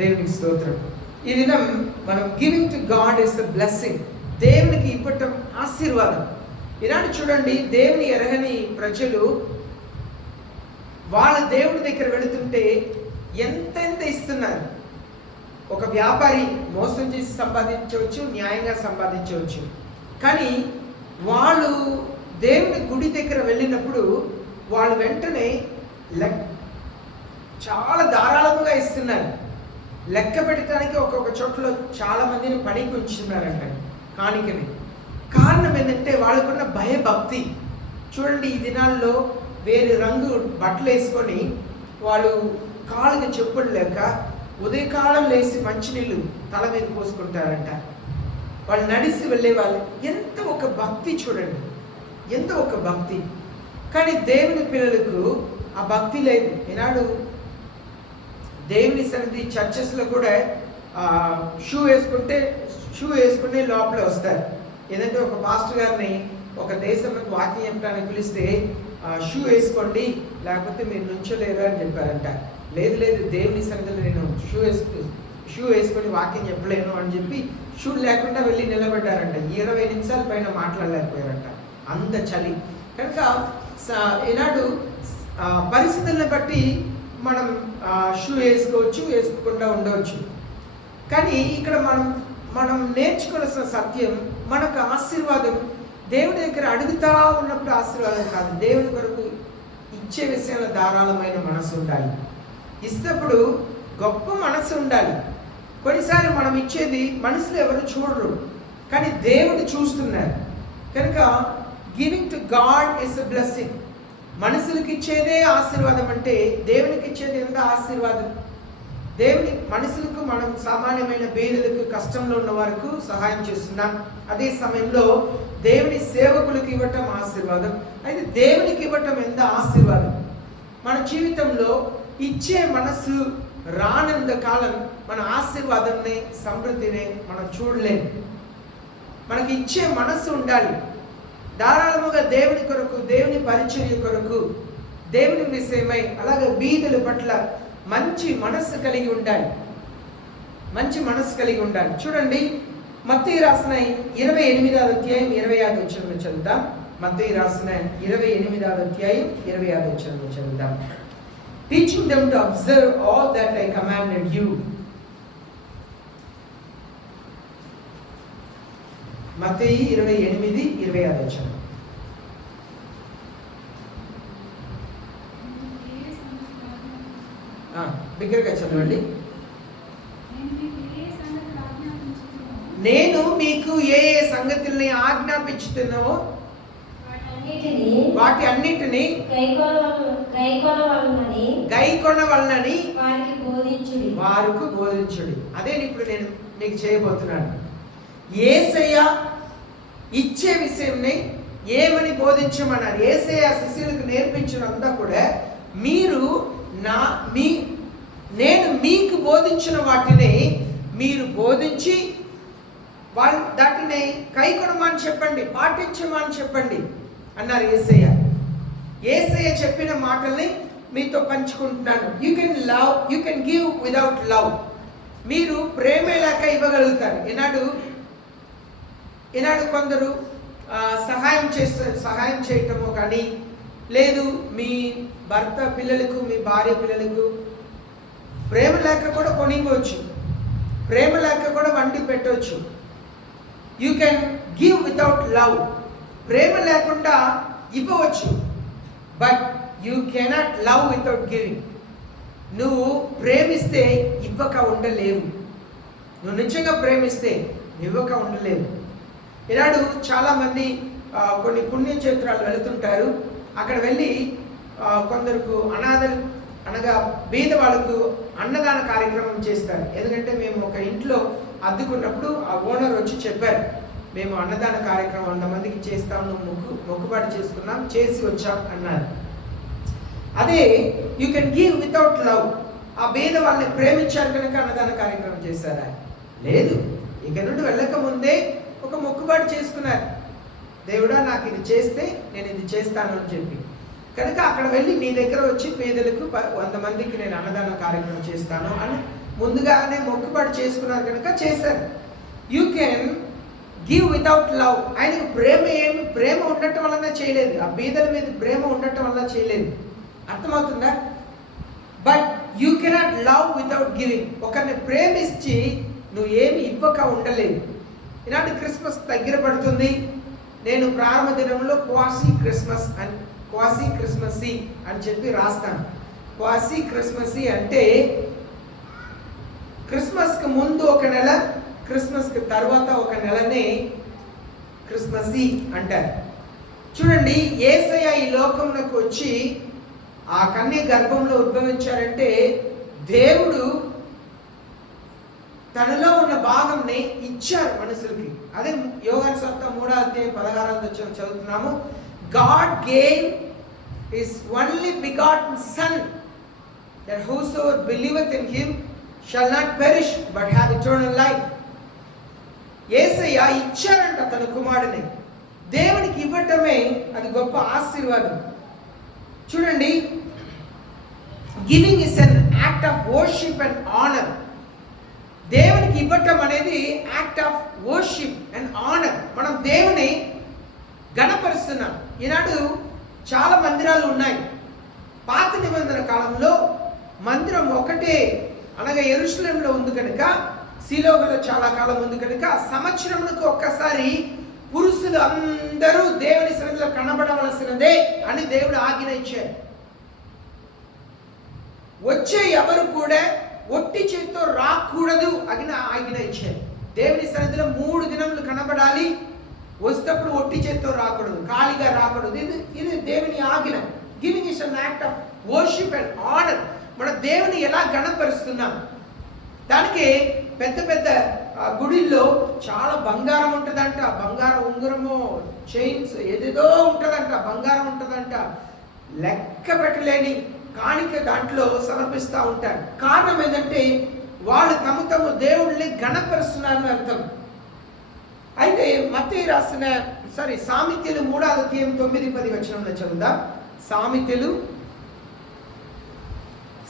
దేవునికి స్తోత్రం. ఈ దినం మనం giving to God is a blessing. దేవునికి ఇవ్వటం ఆశీర్వాదం. ఈనాడు చూడండి, దేవుని ఎరగని ప్రజలు వాళ్ళ దేవుడి దగ్గర వెళుతుంటే ఎంతెంత ఇస్తున్నారు. ఒక వ్యాపారి మోసం చేసి సంపాదించవచ్చు, న్యాయంగా సంపాదించవచ్చు. కానీ వాళ్ళు దేవుని గుడి దగ్గర వెళ్ళినప్పుడు వాళ్ళు వెంటనే చాలా ధారాళముగా ఇస్తున్నారు. లెక్క పెట్టడానికి ఒక్కొక్క చోట్ల చాలా మందిని పనికి ఉంచుతున్నారంట కాணிకని. కారణం ఏంటంటే వాళ్ళకున్న భయభక్తి. చూడండి, ఈ దినాల్లో వేరే రంగు బట్టలు వేసుకొని వాళ్ళు కాళ్ళకి చెప్పులు లేక ఉదయకాలం లేచి మంచినీళ్ళు తల మీద పోసుకుంటారంట. వాళ్ళు నడిచి వెళ్ళే వాళ్ళు. ఎంత ఒక భక్తి చూడండి, ఎంత ఒక భక్తి. కానీ దేవుని పిల్లలకు ఆ భక్తి లేదు. ఈనాడు దేవుని సన్నిధి చర్చెస్లో కూడా షూ వేసుకుంటే లోపల వస్తారు. ఏదంటే ఒక పాస్టర్ గారిని ఒక దేశంలోకి వాక్యం చెప్పడానికి పిలిస్తే షూ వేసుకోండి లేకపోతే మీరు నుంచోలేరు అని చెప్పారంట. లేదు దేవుని సన్నిధిలో నేను షూ వేసుకొని వాక్యం చెప్పలేను అని చెప్పి షూ లేకుండా వెళ్ళి నిలబడ్డారంట. 20 నిమిషాల పైన మాట్లాడలేకపోయారంట, అంత చలి. కనుక ఈనాడు పరిస్థితులను బట్టి మనం షూ వేసుకోవచ్చు, వేసుకోకుండా ఉండవచ్చు. కానీ ఇక్కడ మనం నేర్చుకోవాల్సిన సత్యం, మనకు ఆశీర్వాదం దేవుడి దగ్గర అడుగుతా ఉన్నప్పుడు ఆశీర్వాదం కాదు, దేవుడి కొరకు ఇచ్చే విషయంలో ధారాళమైన మనసు ఉండాలి. ఇస్తప్పుడు గొప్ప మనసు ఉండాలి. కొన్నిసార్లు మనం ఇచ్చేది మనుషులు ఎవరు చూడరు, కానీ దేవుడు చూస్తున్నారు. కనుక giving to God is a blessing. మనుషులకి ఇచ్చేదే ఆశీర్వాదం అంటే దేవునికి ఇచ్చేది ఎంత ఆశీర్వాదం. మనుషులకు మనం సామాన్యమైన బీదలకు, కష్టంలో ఉన్న వారికి సహాయం చేస్తున్నాం. అదే సమయంలో దేవుని సేవకులకు ఇవ్వటం ఆశీర్వాదం. అయితే దేవునికి ఇవ్వటం ఎంత ఆశీర్వాదం. మన జీవితంలో ఇచ్చే మనసు రానంత కాలం మన ఆశీర్వాదాన్ని, సమృద్ధిని మనం చూడలేము. మనకి ఇచ్చే మనసు ఉండాలి. ధారాళముగా దేవుని కొరకు, దేవుని పరిచర్య కొరకు, దేవుని విషయమై, అలాగే బీదల పట్ల మంచి మనస్సు కలిగి ఉండాలి. మంచి మనస్సు కలిగి ఉండాలి. చూడండి, మత్తయి రాసిన 28వ అధ్యాయం 25వ వచనంలో చదువుదాం. మత్తయి రాసిన 28వ అధ్యాయం 25వ వచనంలో చదువుదాం. Teaching them to observe all that I commanded you. మత్తయి 28:25 వచనం. బిగ్గరగా చదవండి. నేను మీకు ఏ సంగతుల్ని ఆజ్ఞాపించుతున్నావో వాటి అన్నిటిని గైకొనవలనని వారికి బోధించుడి. అదే ఇప్పుడు నేను మీకు చేయబోతున్నాను. యేసయ్య ఇచ్చే విషయంని ఏమని బోధించమన్నారు. యేసయ్య శిష్యులకు నేర్పించినంతా కూడా నేను మీకు బోధించిన వాటిని మీరు బోధించి వాటిని కైకొనమని చెప్పండి, పాటించమని చెప్పండి అన్నారు యేసయ్య. యేసయ్య చెప్పిన మాటల్ని మీతో పంచుకుంటున్నాను. You can give without love. మీరు ప్రేమ లేక ఇవ్వగలుగుతారు. ఈనాడు కొందరు సహాయం చేయటమో కానీ, లేదు మీ భర్త పిల్లలకు, మీ భార్య పిల్లలకు ప్రేమ లేక కూడా కొనివ్వచ్చు, ప్రేమ లేక కూడా వండి పెట్టవచ్చు. You can give without love. ప్రేమ లేకుండా ఇవ్వవచ్చు, but you cannot love without giving. నువ్వు ప్రేమిస్తే ఇవ్వక ఉండలేవు. నువ్వు నిజంగా ప్రేమిస్తే ఇవ్వక ఉండలేవు. ఈనాడు చాలామంది కొన్ని పుణ్యక్షేత్రాలు వెళుతుంటారు. అక్కడ వెళ్ళి కొందరికి అనాథలు అనగా బీద వాళ్ళకు అన్నదాన కార్యక్రమం చేస్తారు. ఎందుకంటే మేము ఒక ఇంట్లో అద్దుకున్నప్పుడు ఆ ఓనర్ వచ్చి చెప్పారు, మేము అన్నదాన కార్యక్రమం 100 మందికి చేస్తాము, మొక్కుబాటు చేసుకున్నాం, చేసి వచ్చాం అన్నారు. అదే you can give without love. ఆ బీద వాళ్ళని ప్రేమించారు కనుక అన్నదాన కార్యక్రమం చేశారా? లేదు. ఇక నుండి వెళ్ళక ముందే ఒక మొక్కుబాటు చేసుకున్నారు. దేవుడా, నాకు ఇది చేస్తే నేను ఇది చేస్తాను అని చెప్పి. కనుక అక్కడ వెళ్ళి నీ దగ్గర వచ్చి పేదలకు 100 మందికి నేను అన్నదాన కార్యక్రమం చేస్తాను అని ముందుగానే మొక్కుబడి చేసుకున్నారు కనుక చేశారు. You can give without love. ఆయనకు ప్రేమ ఉండటం వలన చేయలేదు. ఆ బీదల మీద ప్రేమ ఉండటం వల్ల చేయలేదు. అర్థమవుతుందా? But you cannot love without giving. ఒకరిని ప్రేమించి నువ్వు ఏమి ఇవ్వక ఉండలేవు. ఇలాంటి క్రిస్మస్ దగ్గర పడుతుంది. నేను ప్రారంభ దినంలో క్వాసీ క్రిస్మసీ అని చెప్పి రాస్తాను. క్వాసీ క్రిస్మసీ అంటే క్రిస్మస్కి ముందు ఒక నెల, క్రిస్మస్కి తర్వాత ఒక నెలనే క్రిస్మసీ అంటారు. చూడండి, యేసయ్య ఈ లోకంలోకి వచ్చి ఆ కన్య గర్భంలో ఉద్భవించారంటే దేవుడు తనలో ఉన్న భాగంని ఇచ్చారు మనుషులకి. అదే యోహాను సువార్త 3వ అధ్యాయం 16వ వచనం చదువుతున్నాము. God gave his only begotten son that whosoever believeth in him shall not perish but have eternal life. యేసయ్య ఇచ్చారంట తన కుమారుడిని. దేవునికి ఇవ్వటమే అది గొప్ప ఆశీర్వాదం. చూడండి, giving is an act of worship and honour. దేవునికి ఇవ్వటం అనేది act of worship and honour. మనం దేవుని గణపరుస్తున్నాం. ఈనాడు చాలా మందిరాలు ఉన్నాయి. పాత నిబంధన కాలంలో మందిరం ఒకటే, అనగా యెరూషలేములో ఉంది కనుక, సీలోగులో చాలా కాలం ఉంది కనుక సంవత్సరములకు ఒక్కసారి పురుషులు అందరూ దేవుని సన్నిధిలో కనబడవలసినదే అని దేవుడు ఆజ్ఞ ఇచ్చారు. వచ్చే ఎవరు కూడా ఒట్టి చేతితో రాకూడదు అని ఆజ్ఞ ఇచ్చారు. దేవుని సన్నిధిలో 3 దినములు కనబడాలి. వస్తేప్పుడు ఒట్టి చేతితో రాకూడదు, ఖాళీగా రాకూడదు. ఇది దేవుని ఆజ్ఞ. Giving is an act of worship and honour. మన దేవుని ఎలా గణపరుస్తున్నాం. దానికి పెద్ద పెద్ద గుడిల్లో చాలా బంగారం ఉంటుందంట. బంగారం ఉంగరము, చైన్స్, ఏదేదో ఉంటుందంట, బంగారం ఉంటుందంట. లెక్క పెట్టలేని కాணிక దాంట్లో సమర్పిస్తూ ఉంటారు. కారణం ఏంటంటే వాళ్ళు తమ దేవుళ్ళని గణపరుస్తున్నారని అర్థం. అయితే మత్తయి రాసిన సామెతలు 3వ అధ్యాయం 9-10 వచనంలో చదువుదాం. సామెతలు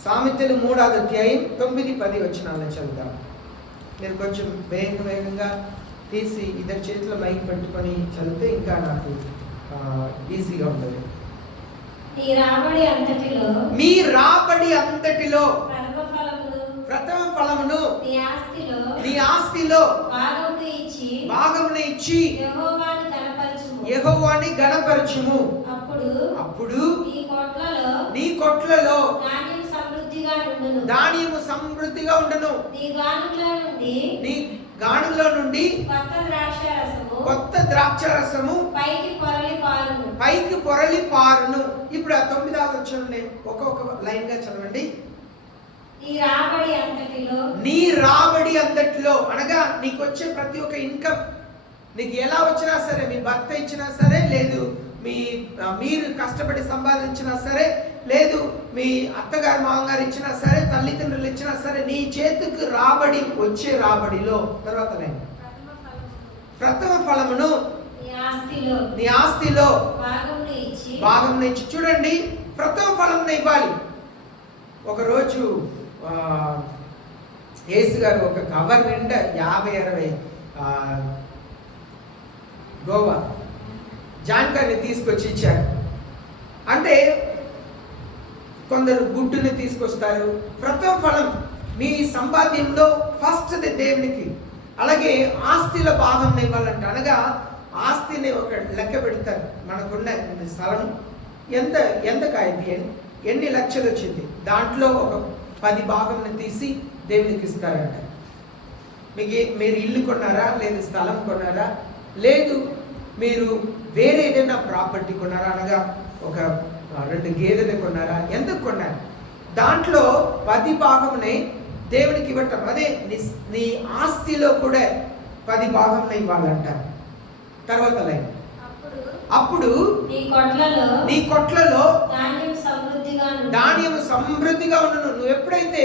3వ అధ్యాయం 9-10 వచనాలను చదువుదాం. నేను కొంచెం వేగంగా తీసి ఇద్దరు చేతిలో మైక్ పెట్టుకొని చదివితే ఇంకా నాకు ఈజీగా ఉంటుంది. మీ రాబడి అంతటిలో ప్రథమ ఫలమును నీ ఆస్తిలో భాగమును ఇచ్చి యెహోవాని గణపరచుము. అప్పుడు నీ కొట్లలో ధాన్యము సమృద్ధిగా ఉండును. నీ గానులో నుండి కొత్త ద్రాక్షరసము పైకి పొరలి పారును. ఇప్పుడు ఆ 9వ వచనం ఒక్కొక్క లైన్ గా చదవండి. నీ రాబడి అంతటిలో అనగా నీకు వచ్చే ప్రతి ఒక్క ఇన్కమ్, నీకు ఎలా వచ్చినా సరే, మీ భర్త ఇచ్చినా సరే, లేదు మీరు కష్టపడి సంపాదించినా సరే, లేదు మీ అత్తగారు మామగారు ఇచ్చినా సరే, తల్లిదండ్రులు ఇచ్చినా సరే, నీ చేతికి రాబడి వచ్చే రాబడిలో తర్వాత ప్రథమ ఫలమును నీ ఆస్తిలో భాగమును ఇచ్చి. చూడండి, ప్రథమ ఫలమును ఇవ్వాలి. ఒకరోజు యేసు గారు ఒక కవర్ నిండా 50-60 గోవా జాంకాయని తీసుకొచ్చి ఇచ్చారు. అంటే కొందరు గుడ్డుని తీసుకొస్తారు. ప్రథమ ఫలం మీ సంపాద్యంలో ఫస్ట్ది దేవునికి. అలాగే ఆస్తిలో భాగం ఇవ్వాలంట. అనగా ఆస్తిని ఒక లెక్క పెడతారు. మనకున్న స్థలం ఎంత కాయింది, ఎన్ని లక్షలు వచ్చింది, దాంట్లో ఒక 10 భాగంని తీసి దేవునికి ఇస్తారంట. మీరు ఇల్లు కొన్నారా, లేదు స్థలం కొన్నారా, లేదు మీరు వేరే ఏదైనా ప్రాపర్టీ కొన్నారా, అనగా ఒక 2 గేదెలు కొన్నారా, ఎందుకు కొన్నారు, దాంట్లో 10 భాగంని దేవునికి ఇవ్వటం. అదే నీ ఆస్తిలో కూడా 10 భాగంని ఇవ్వాలంట. తర్వాత లైన్, అప్పుడు నీ కొట్లలో ధాన్యము సమృద్ధిగా ఉండను. నువ్వు ఎప్పుడైతే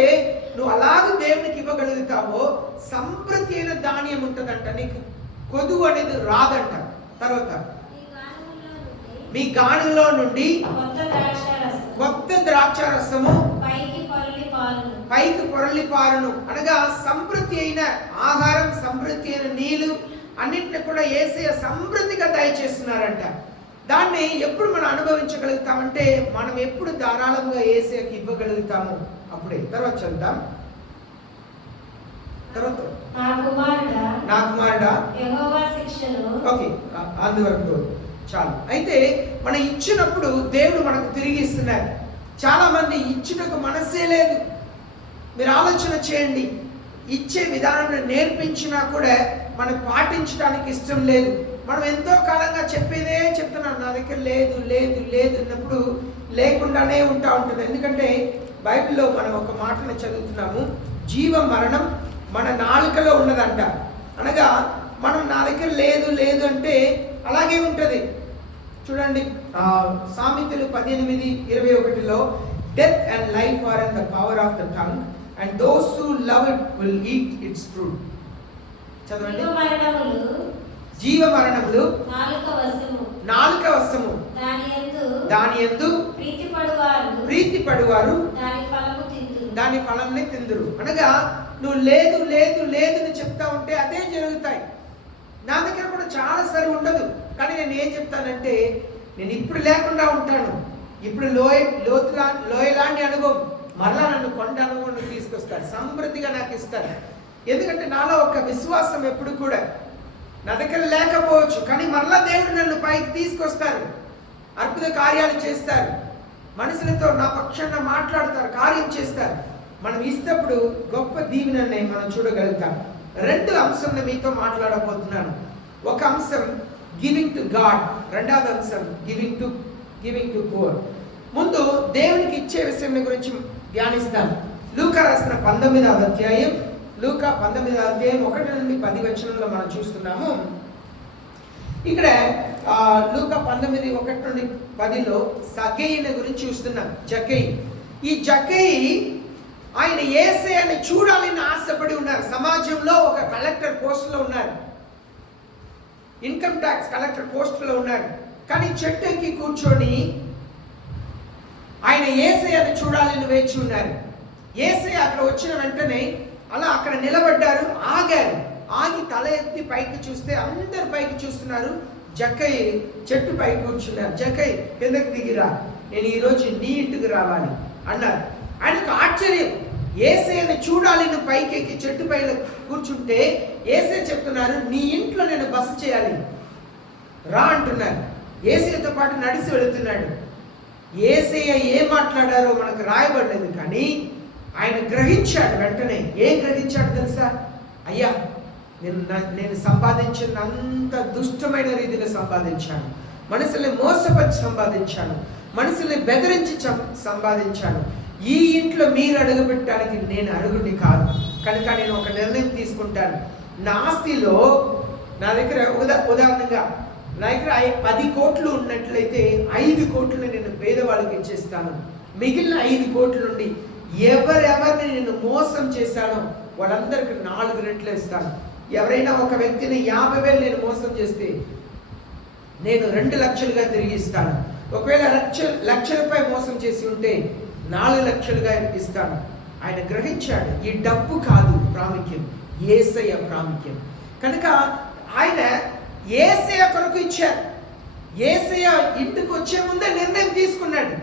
అలాగే దేవునికి ఇవ్వగలుగుతావో సమృద్ధి అయిన ధాన్యం ఉంటుందంట. నీకు కొదువు అనేది రాదంట. తర్వాత మీ గానులో నుండి కొత్త ద్రాక్ష రసము పైకి పొరలి పారును అనగా సమృద్ధి అయిన ఆహారం, సమృద్ధి అయిన నీళ్లు అన్నింటిని కూడా యేసయ్య సమృద్ధిగా దయచేస్తున్నారంట. దాన్ని ఎప్పుడు మనం అనుభవించగలుగుతామంటే మనం ఎప్పుడు ధారాళంగా యేసయ్యకి ఇవ్వగలుగుతాము అప్పుడే. తర్వాత చదువుతాం. తర్వాత నా కుమారుడా ఓకే, అందువరకు చాలు. అయితే మనం ఇచ్చినప్పుడు దేవుడు మనకు తిరిగి ఇస్తున్నారు. చాలా మంది ఇచ్చుటకు మనసే లేదు. మీరు ఆలోచన చేయండి, ఇచ్చే విధానాన్ని నేర్పించినా కూడా మనకు పాటించడానికి ఇష్టం లేదు. మనం ఎంతో కాలంగా చెప్పేదే చెప్తున్నాం, నా దగ్గర లేదు లేదు లేదు అన్నప్పుడు లేకుండానే ఉంటుంది. ఎందుకంటే బైబిల్లో మనం ఒక మాటను చదువుతున్నాము, జీవ మరణం మన నాలుకలో ఉన్నదంట. అనగా మనం నా దగ్గర లేదు లేదు అంటే అలాగే ఉంటుంది. చూడండి, సామెతలు 18:21లో death and life are in the power of the tongue and those who love it will eat its fruit. చదవండి. జీవ మరణములు నాలుక వశము, దాని యందు ప్రీతిపడువారు దాని ఫలంనే తిందురు. అనగా నువ్వు లేదు లేదు లేదు అని చెప్తా ఉంటే అదే జరుగుతాయి. నా దగ్గర కూడా చాలా సరి ఉండదు, కానీ నేను ఏం చెప్తానంటే నేను ఇప్పుడు లేకుండా ఉంటాను. ఇప్పుడు లోయలాంటి అనుభవం మరలా నన్ను కొండ అనుభవం తీసుకొస్తాడు, సమృద్ధిగా నాకు ఇస్తాడు. ఎందుకంటే నాలో ఒక విశ్వాసం ఎప్పుడు కూడా నా దగ్గర లేకపోవచ్చు, కానీ మరలా దేవుడు నన్ను పైకి తీసుకొస్తారు, అద్భుత కార్యాలు చేస్తారు, మనుషులతో నా పక్షాన మాట్లాడతారు, కార్యం చేస్తారు. మనం ఇస్తప్పుడు గొప్ప దీవెనని మనం చూడగలుగుతాం. రెండు అంశంని మీతో మాట్లాడబోతున్నాను. ఒక అంశం గివింగ్ టు గాడ్, రెండవది అంశం గివింగ్ టు పూర్. ముందు దేవునికి ఇచ్చే విషయం గురించి ధ్యానిస్తాం. లూకా రాసిన 19వ అధ్యాయం, లూకా 19వ అధ్యాయం 1 నుండి 10 వచనంలో మనం చూస్తున్నాము. ఇక్కడ లూకా 19:1 నుండి 10లో జక్కయి గురించి చూస్తున్నాం. ఈ జక్కయి ఆయన యేసయ్యని చూడాలని ఆశపడి ఉన్నారు. సమాజంలో ఒక కలెక్టర్ పోస్టులో ఉన్నారు, ఇన్కమ్ ట్యాక్స్ కలెక్టర్ పోస్టులో ఉన్నారు. కానీ చెట్టు ఎక్కి కూర్చొని ఆయన యేసయ్యని చూడాలని వేచి ఉన్నారు. యేసయ్య అక్కడ వచ్చిన వెంటనే అలా అక్కడ నిలబడ్డారు, ఆగారు. ఆగి తల ఎత్తి పైకి చూస్తే అందరు పైకి చూస్తున్నారు. జక్కయి చెట్టు పైకి కూర్చున్నారు. జక్కయి కిందకి దిగిరా, నేను ఈరోజు నీ ఇంటికి రావాలి అన్నారు. ఆయనకు ఆశ్చర్యం, యేసయ్యని చూడాలి, నువ్వు పైకి ఎక్కి చెట్టు పైన కూర్చుంటే యేసయ్య చెప్తున్నారు నీ ఇంట్లో నేను బస చేయాలి రా అంటున్నారు. యేసయ్యతో పాటు నడిచి వెళుతున్నాడు. యేసయ్య ఏం మాట్లాడారో మనకు రాయబడలేదు, కానీ ఆయన గ్రహించాడు. వెంటనే ఏం గ్రహించాడు తెలుసా? అయ్యా, నేను సంపాదించిన అంత దుష్టమైన రీతిలో సంపాదించాను, మనుషుల్ని మోసపరిచి సంపాదించాను, మనుషుల్ని బెదిరించి సంపాదించాను. ఈ ఇంట్లో మీరు అడుగు పెట్టడానికి నేను అర్హుడిని కాదు. కనుక నేను ఒక నిర్ణయం తీసుకుంటాను. నా ఆస్తిలో నా దగ్గర ఉదాహరణగా నా దగ్గర 10 కోట్లు ఉన్నట్లయితే 5 కోట్లు నేను పేదవాళ్ళకి ఇచ్చేస్తాను. మిగిలిన 5 కోట్ల నుండి ఎవరెవరిని నేను మోసం చేశానో వాళ్ళందరికీ 4 రెట్లు ఇస్తాను. ఎవరైనా ఒక వ్యక్తిని 50,000 నేను మోసం చేస్తే నేను 2 లక్షలుగా తిరిగి ఇస్తాను. ఒకవేళ లక్ష రూపాయలు మోసం చేసి ఉంటే 4 లక్షలుగా ఇస్తాను. ఆయన గ్రహించాడు, ఈ డబ్బు కాదు ప్రాముఖ్యం, యేసయ్య ప్రాముఖ్యం. కనుక ఆయన యేసయ్య కొరకు ఇచ్చారు. యేసయ్య ఇంటికి వచ్చే ముందే నిర్ణయం తీసుకున్నాడు.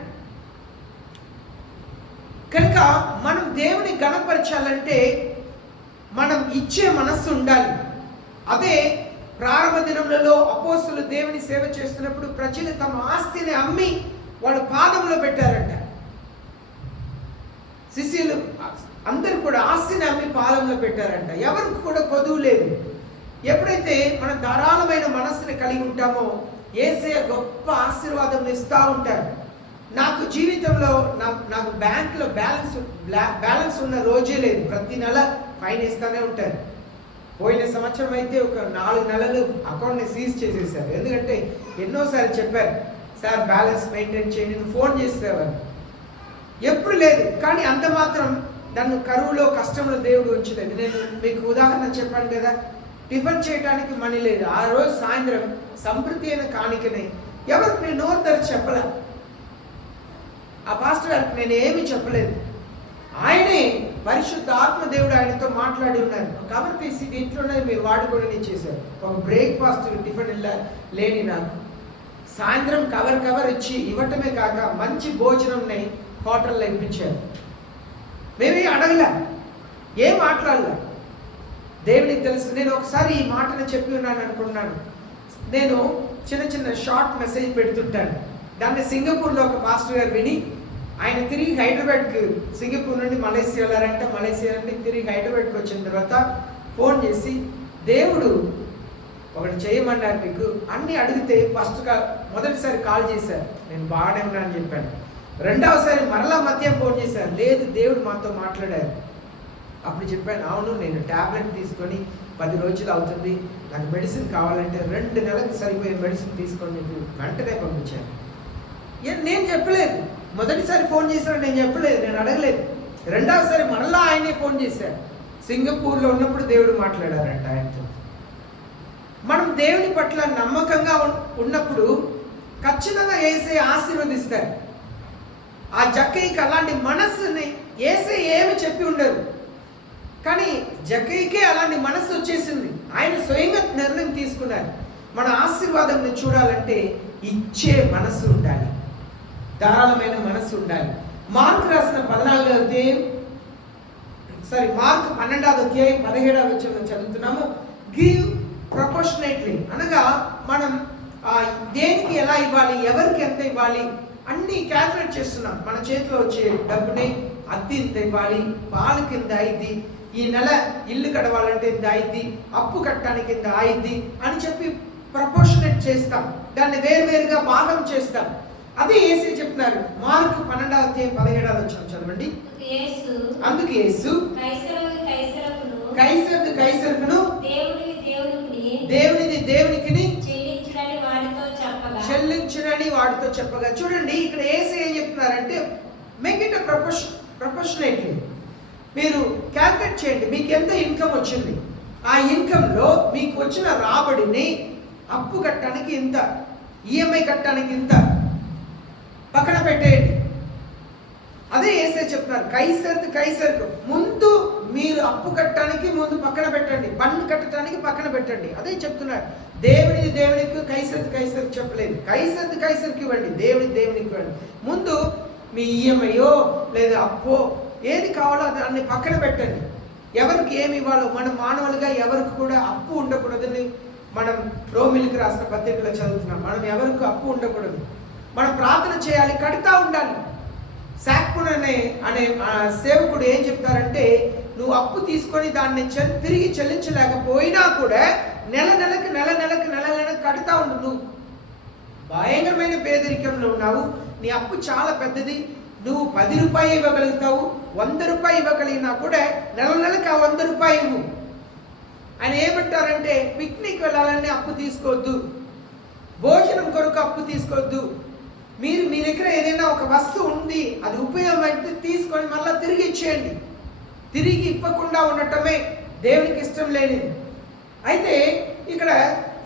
కనుక మనం దేవుని గణపరచాలంటే మనం ఇచ్చే మనస్సు ఉండాలి. అదే ప్రారంభ దినములలో అపోస్తలులు దేవుని సేవ చేస్తున్నప్పుడు ప్రజలు తమ ఆస్తిని అమ్మి వాళ్ళ పాదంలో పెట్టారంట. శిష్యులు అందరూ కూడా ఆస్తిని అమ్మి పాదంలో పెట్టారంట. ఎవరికి కూడా కొదువు లేదు. ఎప్పుడైతే మనం ధారాళమైన మనస్సుని కలిగి ఉంటామో యేసయ్య గొప్ప ఆశీర్వాదం ఇస్తూ ఉంటారు. నాకు జీవితంలో నాకు బ్యాంకులో బ్యాలెన్స్ ఉన్న రోజే లేదు. ప్రతి నెల ఫైన్ ఇస్తూనే ఉంటారు. పోయిన సంవత్సరం అయితే ఒక 4 నెలలు అకౌంట్ని సీజ్ చేసేసారు. ఎందుకంటే ఎన్నోసార్లు చెప్పారు, సార్ బ్యాలెన్స్ మెయింటైన్ చేయండి, నువ్వు ఫోన్ చేసేవారు. ఎప్పుడు లేదు. కానీ అంత మాత్రం నన్ను కరువులో కష్టంలో దేవుడు ఉంచలేదు. నేను మీకు ఉదాహరణ చెప్పాను కదా, టిఫిన్ చేయడానికి మనీ లేదు. ఆ రోజు సాయంత్రం సమృద్ధి అయిన కాணிకని ఎవరికి నేను నోరు తెరిచి చెప్పలే. ఆ పాస్టర్ గారికి నేను ఏమీ చెప్పలేదు. ఆయనే పరిశుద్ధ ఆత్మ దేవుడు ఆయనతో మాట్లాడి ఉన్నారు. కవర్ తీసి దీంట్లోనే మీరు వాడుకొని చేశారు. ఒక బ్రేక్ఫాస్ట్ టిఫిన్ లేని నాకు సాయంత్రం కవర్ ఇచ్చి ఇవ్వటమే కాక మంచి భోజనంని హోటల్లో ఇప్పించారు. మేమే అడగలే, ఏం మాట్లాడలే. దేవునికి తెలుసు. నేను ఒకసారి ఈ మాటను చెప్పి ఉన్నాను అనుకున్నాను. నేను చిన్న షార్ట్ మెసేజ్ పెడుతుంటాను. దాన్ని సింగపూర్లో ఒక పాస్టర్ గారు విని ఆయన తిరిగి హైదరాబాద్కి, సింగపూర్ నుండి మలేసియా వెళ్ళారంటే, మలేసియా నుండి తిరిగి హైదరాబాద్కి వచ్చిన తర్వాత ఫోన్ చేసి దేవుడు ఒకటి చేయమన్నారు మీకు అన్నీ అడిగితే మొదటిసారి కాల్ చేశారు. నేను బాగానే ఉన్నానని చెప్పాను. రెండవసారి మరలా మధ్య ఫోన్ చేశారు. లేదు, దేవుడు మాతో మాట్లాడారు. అప్పుడు చెప్పాను, అవును నేను ట్యాబ్లెట్ తీసుకొని 10 రోజులు అవుతుంది, నాకు మెడిసిన్ కావాలంటే 2 నెలలకు సరిపోయే మెడిసిన్ తీసుకొని మీకు వెంటనే పంపించాను. నేను చెప్పలేదు. మొదటిసారి ఫోన్ చేశాను, నేను చెప్పలేదు, నేను అడగలేదు. రెండవసారి మరలా ఆయనే ఫోన్ చేశారు. సింగపూర్లో ఉన్నప్పుడు దేవుడు మాట్లాడారంట ఆయనతో. మనం దేవుని పట్ల నమ్మకంగా ఉన్నప్పుడు ఖచ్చితంగా యేసే ఆశీర్వదిస్తారు. ఆ జక్కయ్యకి అలాంటి మనస్సుని యేసే ఏమి చెప్పి ఉండదు, కానీ జక్కయ్యకే అలాంటి మనస్సు వచ్చేసింది. ఆయన స్వయంగా నిర్ణయం తీసుకున్నారు. మన ఆశీర్వాదంని చూడాలంటే ఇచ్చే మనస్సు ఉండాలి, ధారాళమైన మనస్సు ఉండాలి. మార్కు రాసిన 14వ అధ్యాయం, మార్కు 12వ అధ్యాయం 17వ వచనం చదువుతున్నాము. గివ్ ప్రపోర్షనేట్లీ అనగా మనం దేనికి ఎలా ఇవ్వాలి, ఎవరికి ఎంత ఇవ్వాలి అన్నీ క్యాల్కులేట్ చేస్తున్నాం. మన చేతిలో వచ్చే డబ్బుని అద్దె ఇంత ఇవ్వాలి, పాలు కింద అయింది, ఈ నెల ఇల్లు కడవాలంటే ఇంత అయింది, అప్పు కట్టడానికి ఇంత అయింది అని చెప్పి ప్రపోర్షనేట్ చేస్తాం. దాన్ని వేరువేరుగా భాగం చేస్తాం. అదే యేసు చెప్తున్నారు. మార్కు 12వ అధ్యాయం 17వ వచనం చదవండి. అందుకు యేసు కైసరుకు కైసరుకును దేవునిది దేవునికి చెల్లించునని వాడితో చెప్పగా. చూడండి, ఇక్కడ యేసు ఏం చెప్తున్నారంటే మేక్ ఇట్ ప్రపోర్షనేట్లీ. మీరు క్యాల్కులేట్ చేయండి, మీకు ఎంత ఇన్కమ్ వచ్చింది, ఆ ఇన్కంలో మీకు వచ్చిన రాబడిని అప్పు కట్టడానికి ఇంత, ఈఎంఐ కట్టడానికి ఇంత పక్కన పెట్టేయండి. అదే యేసే చెప్తున్నారు. కైసరుకు ముందు మీరు అప్పు కట్టడానికి ముందు పక్కన పెట్టండి, పన్ను కట్టడానికి పక్కన పెట్టండి. అదే చెప్తున్నారు. దేవునిది దేవునికి, కైసరుకు చెప్పలేదు. కైసరుకి ఇవ్వండి, దేవునికి ఇవ్వండి. ముందు మీ ఈఎంఐయో లేదా అప్పో ఏది కావాలో దాన్ని పక్కన పెట్టండి. ఎవరికి ఏమి ఇవ్వాలో మనం మానవులుగా ఎవరికి కూడా అప్పు ఉండకూడదని మనం రోమిలికి రాసిన పత్రికలో చదువుతున్నాం. మనం ఎవరికి అప్పు ఉండకూడదు. మనం ప్రార్థన చేయాలి, కడతా ఉండాలి. శాక్పున్ అనే సేవకుడు ఏం చెప్తారంటే, నువ్వు అప్పు తీసుకొని దాన్ని తిరిగి చెల్లించలేకపోయినా కూడా నెల నెలకు కడతా ఉండు. నువ్వు భయంకరమైన పేదరికంలో ఉన్నావు, నీ అప్పు చాలా పెద్దది, నువ్వు 10 రూపాయలు ఇవ్వగలుగుతావు, 100 రూపాయలు ఇవ్వగలిగినా కూడా నెలకు ఆ 100 రూపాయలు ఇవ్వు. ఆయన ఏమంటారంటే, పిక్నిక్ వెళ్ళాలని అప్పు తీసుకోవద్దు, భోజనం కొరకు అప్పు తీసుకోవద్దు. మీ దగ్గర ఏదైనా ఒక వస్తువు ఉంది, అది ఉపయోగమైతే తీసుకొని మళ్ళీ తిరిగి ఇచ్చేయండి. తిరిగి ఇవ్వకుండా ఉండటమే దేవునికి ఇష్టం లేనిది. అయితే ఇక్కడ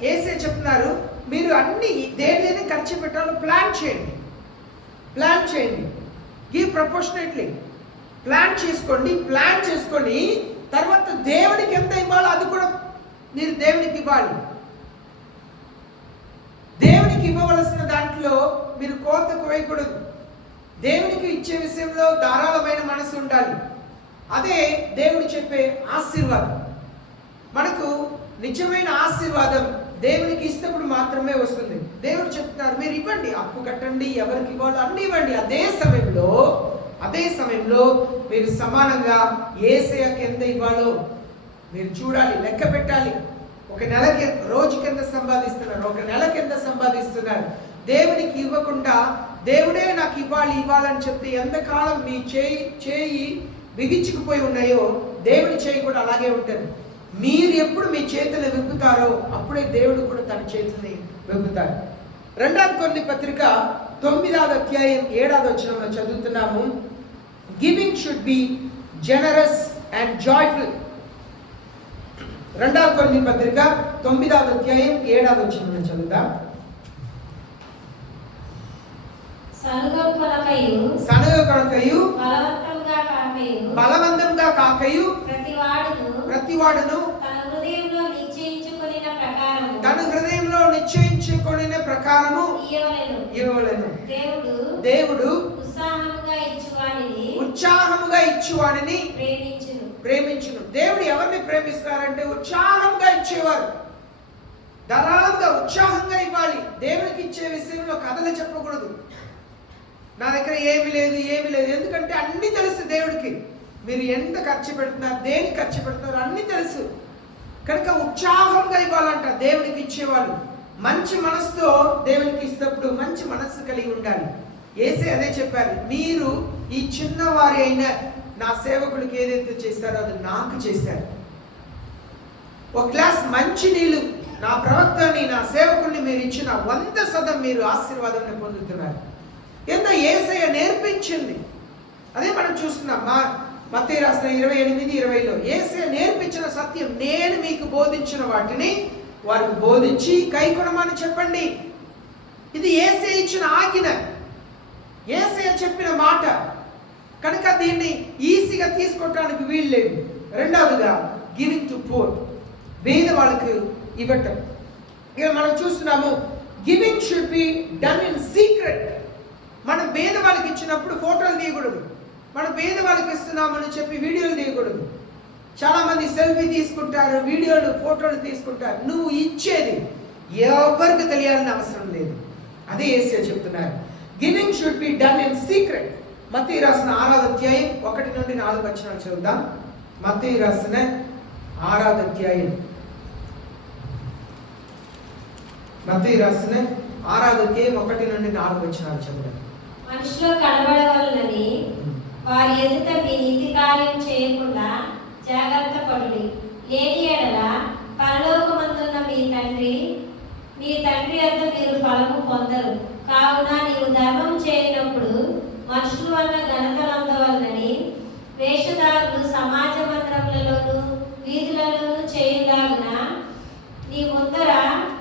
యేసే చెప్తున్నారు, మీరు అన్ని దేని ఖర్చు పెట్టాలో ప్లాన్ చేయండి. Give proportionately. ప్లాన్ చేసుకొని తర్వాత దేవునికి ఎంత ఇవ్వాలో అది కూడా మీరు దేవునికి ఇవ్వాలి. దేవునికి ఇవ్వవలసిన దాంట్లో మీరు కోత కోయకూడదు. దేవునికి ఇచ్చే విషయంలో ధారాళమైన మనసు ఉండాలి. అదే దేవుడు చెప్పే ఆశీర్వాదం. మనకు నిజమైన ఆశీర్వాదం దేవునికి ఇస్తప్పుడు మాత్రమే వస్తుంది. దేవుడు చెప్తున్నారు, మీరు ఇవ్వండి, అప్పు కట్టండి, ఎవరికి ఇవ్వాలో అన్ని ఇవ్వండి. అదే సమయంలో మీరు సమానంగా యేసయ్యకి ఎంత ఇవ్వాలో మీరు చూడాలి, లెక్క పెట్టాలి. ఒక నెలకి రోజుకి ఎంత సంపాదిస్తున్నారు, ఒక నెలకి ఎంత సంపాదిస్తున్నారు. దేవునికి ఇవ్వకుండా దేవుడే నాకు ఇవ్వాలని చెప్తే ఎంతకాలం మీ చేయి బిగించుకుపోయి ఉన్నాయో దేవుడి చేయి కూడా అలాగే ఉంటుంది. మీరు ఎప్పుడు మీ చేతులు విప్పుతారో అప్పుడే దేవుడు కూడా తన చేతుల్ని విప్పుతారు. 2వ కొరింథీ పత్రిక 9వ అధ్యాయం 7వ వచనంలో చదువుతున్నాము. Giving should be generous and joyful. 2వ కొరింథీ పత్రిక 9వ అధ్యాయం 7వ వచనంలో చదువుదాం. సనుగ కొనకయు బలవంతంగా కాకయు ప్రతివాడును తన హృదయంలో నిశ్చయించుకొనిన ప్రకారము ఇవ్వవలెను. దేవుడు ఉత్సాహముగా ఇచ్చువానిని ప్రేమించును. దేవుడు ఎవరిని ప్రేమిస్తారంటే ఉత్సాహంగా ఇచ్చేవారు. ధారాళంగా ఉత్సాహంగా ఇవ్వాలి. దేవునికి ఇచ్చే విషయంలో కథలు చెప్పకూడదు. నా దగ్గర ఏమి లేదు ఎందుకంటే అన్ని తెలుసు దేవుడికి. మీరు ఎంత ఖర్చు పెడుతున్నారు, దేనికి ఖర్చు పెడుతున్నారు అన్ని తెలుసు. కనుక ఉత్సాహంగా ఇవ్వాలంట దేవునికి ఇచ్చేవాళ్ళు. మంచి మనసుతో దేవునికి ఇస్తప్పుడు మంచి మనస్సు కలిగి ఉండాలి. యేసే అదే చెప్పారు, మీరు ఈ చిన్నవారి అయిన నా సేవకుడికి ఏదైతే చేశారో అది నాకు చేశారు. ఒక గ్లాస్ మంచి నీళ్ళు నా ప్రవక్తని నా సేవకుడిని మీరు ఇచ్చిన 100% మీరు ఆశీర్వాదం పొందుతున్నారు. ఎంతో యేసయ్య నేర్పించింది అదే మనం చూస్తున్నాం. మత్తయి రాసిన 28:20లో యేసయ్య నేర్పించిన సత్యం, నేను మీకు బోధించిన వాటిని వారికి బోధించి కైకొనమని చెప్పండి. ఇది యేసయ్య ఇచ్చిన ఆజ్ఞ, యేసయ్య చెప్పిన మాట. కనుక దీన్ని ఈజీగా తీసుకోవటానికి వీలు లేదు. రెండవదిగా గివింగ్ టు పూర్, పేద వాళ్ళకు ఇవ్వటం. ఇక మనం చూస్తున్నాము giving should be done in secret. మనం పేద వాళ్ళకి ఇచ్చినప్పుడు ఫోటోలు తీయకూడదు. మనం పేద వాళ్ళకి ఇస్తున్నామని చెప్పి వీడియోలు తీయకూడదు. చాలామంది సెల్ఫీ తీసుకుంటారు, వీడియోలు ఫోటోలు తీసుకుంటారు. నువ్వు ఇచ్చేది ఎవరికి తెలియాలని అవసరం లేదు. అదే యేసయ్య చెప్తున్నారు, giving should be done in secret. మత్తయి రాసిన 6వ అధ్యాయం 1 నుండి 4 వచనాలు చదువుదాం. మత్తయి రాసిన 6వ అధ్యాయం 1 నుండి 4 వచనాలు చదువుదాం. మనుషులు కనబడవలనని వారి ఎదుట మీ నీతి కార్యం చేయకుండా జాగ్రత్త పడుడి. లేని ఎడల పరలోకమందున్న మీ తండ్రి వద్ద మీరు ఫలము పొందరు. కావున నీవు ధర్మం చేయనప్పుడు మనుషుల వల్ల ఘనత పొందవలనని వేషధారులు సమాజ మందిరములలోను వీధులలోను చేయులాగున నీ ముందర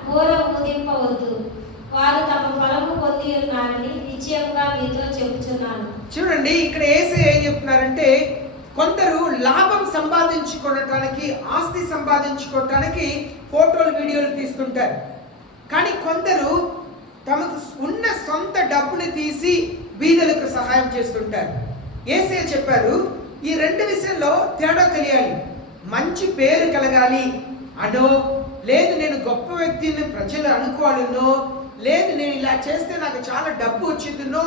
హోర ఊదింపవద్దు. వారు తమ ఫలము పొంది ఉన్నారని నిశ్చయంగా మీతో చెబుతున్నాను. చూడండి, ఇక్కడ యేసయ్య ఏం చెప్తున్నారంటే, కొందరు లాభం సంపాదించుకోవటానికి, ఆస్తి సంపాదించుకోవటానికి ఫోటోలు వీడియోలు తీస్తుంటారు. కానీ కొందరు తమకు ఉన్న సొంత డబ్బుని తీసి బీదలకు సహాయం చేస్తుంటారు. యేసయ్య చెప్పారు, ఈ రెండు విషయంలో తేడా తెలియాలి. మంచి పేరు కలగాలి అనో, లేదు నేను గొప్ప వ్యక్తిని ప్రజలు అనుకోవాలనో, లేదు నేను ఇలా చేస్తే నాకు చాలా డబ్బు వచ్చిందనో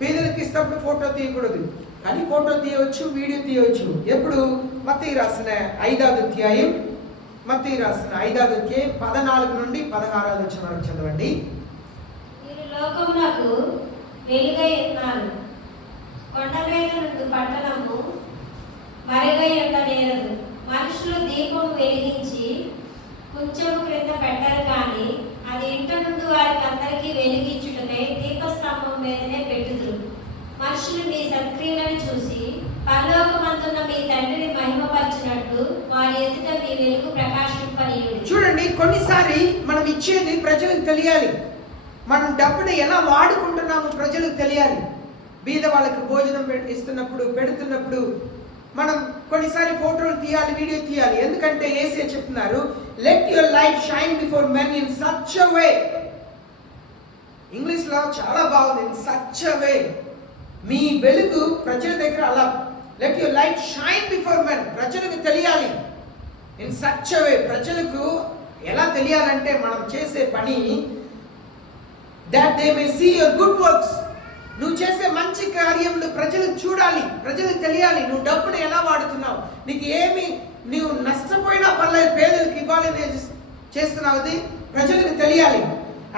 పేదలకు ఇస్తప్పుడు ఫోటో తీయకూడదు. కానీ ఫోటో తీయవచ్చు, వీడియో తీయవచ్చు. ఎప్పుడు? మత్తయి రాసిన 5వ అధ్యాయం 14 నుండి 16 వచనాలు చదవండి. మీరు లోకమునకు వెలుగై ఉన్నారు. కొండ మీద నుండి పట్టణము మరుగై ఉండనేరదు. మనుషులు దీపము వెలిగించి కొంచెము క్రింద పెట్టరు, కానీ అది ఇంట నుండి వారికి అందరికీ వెలిగించుటకై దీపస్తంభం మీదనే పెట్టుదురు. మనుషులు మీ సత్క్రియలను చూసి పరలోకమందున్న మీ తండ్రిని మహిమపరచినట్లు వారి ఎదుట మీ వెలుగు ప్రకాశింపనీయుడు. చూడండి, కొన్నిసారి మనం ఇచ్చేది ప్రజలకు తెలియాలి. మనం డబ్బుని ఎలా వాడుకుంటున్నామో ప్రజలకు తెలియాలి. బీద వాళ్ళకి భోజనం పెడుతున్నప్పుడు మనం కొన్నిసారి ఫోటోలు తీయాలి, వీడియో తీయాలి. ఎందుకంటే యేసయ్య చెప్తున్నారు, let your light shine before men in such a way. ఇంగ్లీష్లో చాలా బాగుంది, ఇన్ సచ్ ఎ వే. మీ వెలుగు ప్రజల దగ్గర అలా, let your light shine before men, ప్రజలకు తెలియాలి. ఇన్ సచ్ ఎ వే, ప్రజలకు ఎలా తెలియాలంటే మనం చేసే పని, that they may see your good works. నువ్వు చేసే మంచి కార్యములు ప్రజలకు చూడాలి, ప్రజలకు తెలియాలి. నువ్వు డబ్బును ఎలా వాడుతున్నావు, నీకు ఏమి నువ్వు నష్టపోయినా పర్లేదు, పేదలకు ఇవ్వాలని చేస్తున్నావు, అది ప్రజలకు తెలియాలి.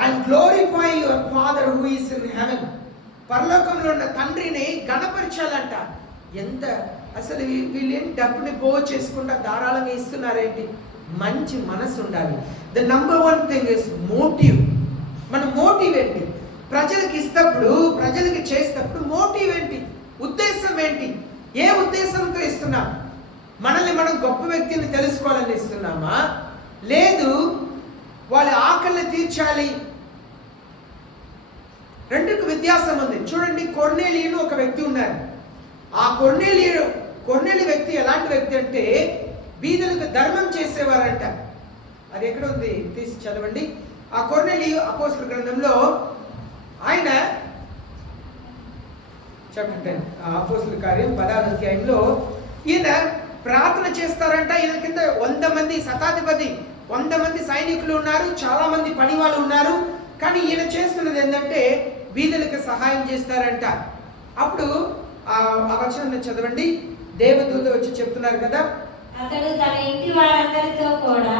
And glorify your father who is in heaven. పరలోకంలో ఉన్న తండ్రిని గణపరచాలంట. ఎంత అసలు వీళ్ళేం డబ్బుని చేసుకుంటా ధారాళంగా ఇస్తున్నారేంటి? మంచి మనసు ఉండాలి. The number 1 thing is motive. మన మోటివ్ ఏంటి? ప్రజలకు ఇస్తప్పుడు, ప్రజలకు చేసేటప్పుడు మోటివ్ ఏంటి, ఉద్దేశం ఏంటి? ఏ ఉద్దేశంతో ఇస్తున్నాం? మనల్ని మనం గొప్ప వ్యక్తిని తెలుసుకోవాలని ఇస్తున్నామా, లేదు వాళ్ళ ఆకలిని తీర్చాలి? రెండుకు వ్యత్యాసం ఉంది. చూడండి, కొర్నేలియును ఒక వ్యక్తి ఉన్నారు. ఆ కొర్నేలి వ్యక్తి ఎలాంటి వ్యక్తి అంటే బీదలకు ధర్మం చేసేవారంట. అది ఎక్కడ ఉంది తీసి చదవండి. ఆ కొర్నేలి అపోస్తలుల గ్రంథంలో ఆయన చెప్పండి, అపోస్తలుల కార్యం 10వ అధ్యాయంలో ఈయన ప్రార్థన చేస్తారంట. ఈయన కింద 100 మంది శతాధిపతి, 100 మంది సైనికులు ఉన్నారు, చాలా మంది పని వాళ్ళు ఉన్నారు. కానీ ఈయన చేస్తున్నది ఏంటంటే బీదలకు సహాయం చేస్తారంట. అప్పుడు ఆ వచనం చదవండి. దేవదూత వచ్చి చెప్తున్నారు కదా, అతడు తన ఇంటి వారందరితో కూడా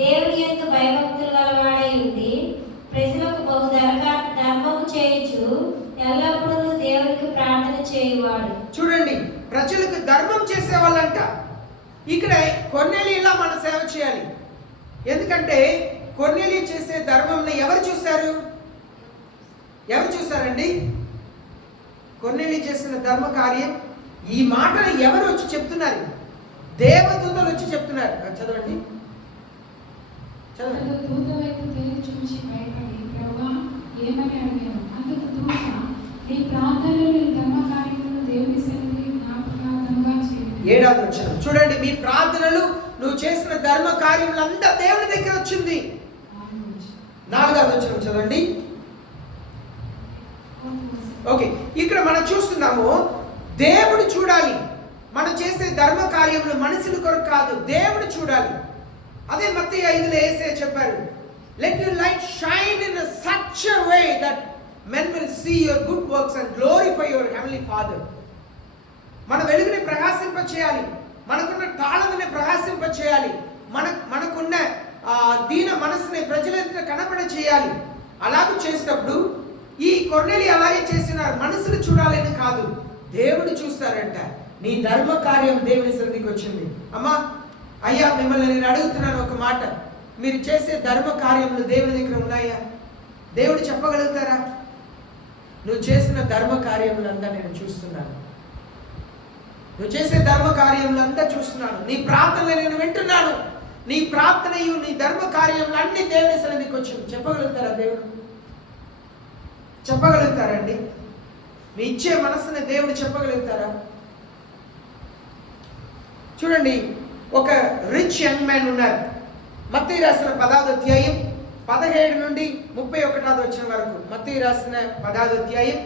దేవుని యందు భయభక్తులు గలవాడై ఉండి ప్రజలకు బహు ధర్మము చేయుచు ఎల్లప్పుడూ దేవునికి ప్రార్థన చేయువాడు. చూడండి, ప్రజలకు ధర్మం చేసేవాళ్ళంట. ఇక్కడ కొర్నేలి ఇలా మన సేవ చేయాలి. ఎందుకంటే కొర్నేలి చేసే ధర్మంని ఎవరు చూశారు? ఎవరు చూశారండి? కొర్నేలి చేసిన ధర్మ కార్యం. ఈ మాటను ఎవరు వచ్చి చెప్తున్నారు? దేవదూతలు వచ్చి చెప్తున్నారు. చదవండి. దూత వైపు తేరి చూసి భయపడి, ప్రభువా ఏమని అడిగాను. అందుకు దూత, నీ ప్రార్థనలు నీ ధర్మ కార్యములను దేవుని సన్నిధిలో జ్ఞాపకార్థంగా చేయండి. 7వ వచనం చూడండి. మీ ప్రార్థనలు, నువ్వు చేసిన ధర్మ కార్యములంతా దేవుని దగ్గర వచ్చింది. 4వ వచనం చదవండి. ఓకే, ఇక్కడ మనం చూస్తున్నాము దేవుడు చూడాలి. మనం చేసే ధర్మ కార్యములు మనుషుల కొరకు కాదు, దేవుడు చూడాలి. అదే మత్తయి 5లో యేసయ్య చెప్పారు, let your light shine in such a way that men will see your good works and glorify your heavenly Father. మన వెలుగుని ప్రకాశింప చేయాలి, మనకున్న తాళముని ప్రకాశింప చేయాలి, మనకున్న దీన మనసుని ప్రజల కనపడ చేయాలి. అలాగ చేసినప్పుడు ఈ కొర్నేలి అలాగే చేసినారు. మనుషులు చూడాలని కాదు, దేవుడు చూస్తారంట. నీ ధర్మ కార్యం దేవుని సన్నిధికి వచ్చింది. అమ్మా, అయ్యా, మిమ్మల్ని నేను అడుగుతున్నాను ఒక మాట. మీరు చేసే ధర్మ కార్యములు దేవుని దగ్గర ఉన్నాయా? దేవుడు చెప్పగలుగుతారా? నువ్వు చేసిన ధర్మ కార్యములంతా నేను చూస్తున్నాను. నువ్వు చేసే ధర్మ కార్యములంతా చూస్తున్నాను. నీ ప్రార్థనలు నేను వింటున్నాను. నీ ప్రార్థనయు నీ ధర్మ కార్యములు అన్ని దేవుని సన్నిధికి వచ్చింది. చెప్పగలుగుతారా? దేవుడు చెప్పగలుగుతారండి? మీ ఇచ్చే మనసుని దేవుడు చెప్పగలుగుతారా? చూడండి, ఒక రిచ్ యంగ్ మ్యాన్ ఉన్నారు. మత్తయి రాసిన 10వ అధ్యాయం 17 నుండి 31వ వచనం వరకు. మత్తయి రాసిన 10వ అధ్యాయం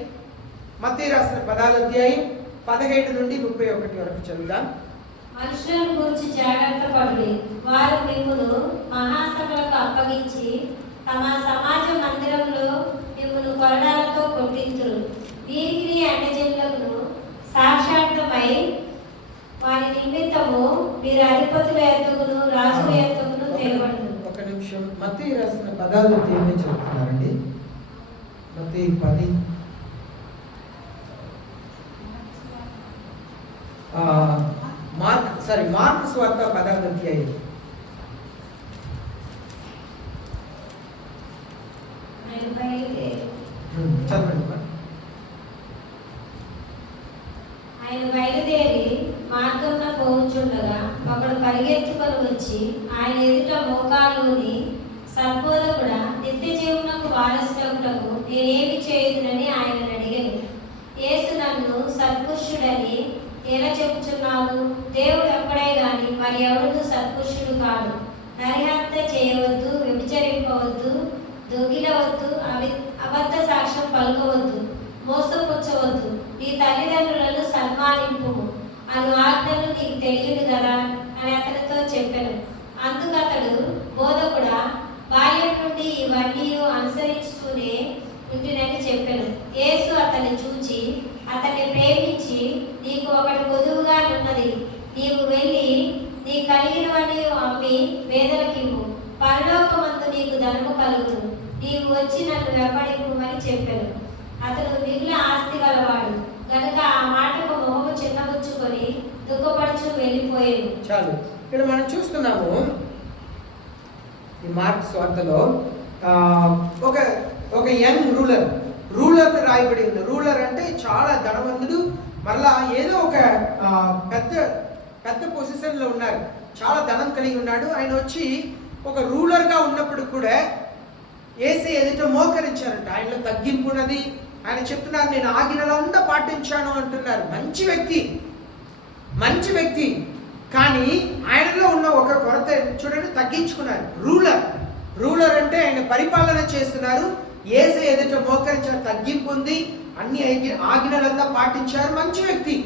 17 నుండి 31 వరకు చదువుదాం. మనుషులను గురించి జాగ్రత్త పడుడి. వారు మిమ్మును మహాసభలకు అప్పగించి తమ సమాజ మందిరంలో మిమ్మును కొరడాలతో కొట్టింతురు. వీరికి అన్యజనులకు సాక్షాత్మై వారి నిమిత్తము మీరు అధిపతుల ఎద్దుకును రాజుల ఎద్దుకును తేబడును. ఒక నిమిషం. మత్తయి రాసిన 10వ అధ్యాయం చెప్తున్నారండి. మత్తయి 10 మార్కు సువార్త 10వ అధ్యాయం. చదవండి. ఆయన బయలుదేరి మార్గంలో పోవుచుండగా ఒకడు పరిగెత్తుకొని వచ్చి ఆయన ఎదుట మోకాల్లోని, సద్బోధకుడా, నిత్య జీవనకు వారసుడగుటకు నేనేమి చేయుదునని ఆయన అడిగాను. యేసు, నన్ను సత్పురుషుడని ఎలా చెప్పుచున్నావు? దేవుడు ఒక్కడే గాని మరి ఎవడు సత్పురుషుడు కాడు. నరహత్య చేయవద్దు, వ్యభిచరింపవద్దు, దొంగిలవద్దు, అబద్ధ సాక్ష్యం పలుకవద్దు, మోసపుచ్చవద్దు, నీ తల్లిదండ్రులను సన్మానింపు అను ఆజ్ఞలు నీకు తెలియదు కదా అని అతనితో చెప్పాను. అందుకు అతడు, బోధకుడా, బాల్యం నుండి ఇవన్నీ అనుసరించుతూనే ఉంటునని చెప్పాను. యేసు అతన్ని చూచి అతన్ని ప్రేమించి, నీకు ఒకటి కొదువుగా ఉన్నది. నీవు వెళ్ళి నీ కలిగినవన్నీ అమ్మి పేదలకివ్వు, పరలోకమందు నీకు ధనము కలుగును. నీవు వచ్చి నన్ను వెంబడింపుమని చెప్పాను. అతడు మిగిలిన ఆస్తి గలవాడు కనుక ఆ మాటకు మొహము చిన్నబుచ్చుకొని దుఃఖపడుచు వెళ్ళిపోయాడు. చాలు. ఇక్కడ మనం చూస్తున్నాము ఈ మార్కు స్వార్తలో ఒక యంగ్ రూలర్ రాయబడి ఉంది. రూలర్ అంటే చాలా ధనవంతుడు, మరలా ఏదో ఒక పెద్ద పొజిషన్లో ఉన్నారు, చాలా ధనం కలిగి ఉన్నాడు. ఆయన వచ్చి ఒక రూలర్గా ఉన్నప్పుడు కూడా యేసయ్య ఎదుట మోకరించారంట. ఆయనలో తగ్గింపు ఉన్నది, ఆయన చెప్తున్నారు, నేను ఆజ్ఞలంతా పాటించాను అంటున్నారు. మంచి వ్యక్తి కానీ ఆయనలో ఉన్న ఒక కొరత చూడండి, తగ్గించుకున్నారు. రూలర్ అంటే ఆయన పరిపాలన చేస్తున్నారు, యేసయ్య ఎదుట మోకరించారు, తగ్గింపు ఉంది, అన్ని ఆజ్ఞలంతా పాటించారు, మంచి వ్యక్తి.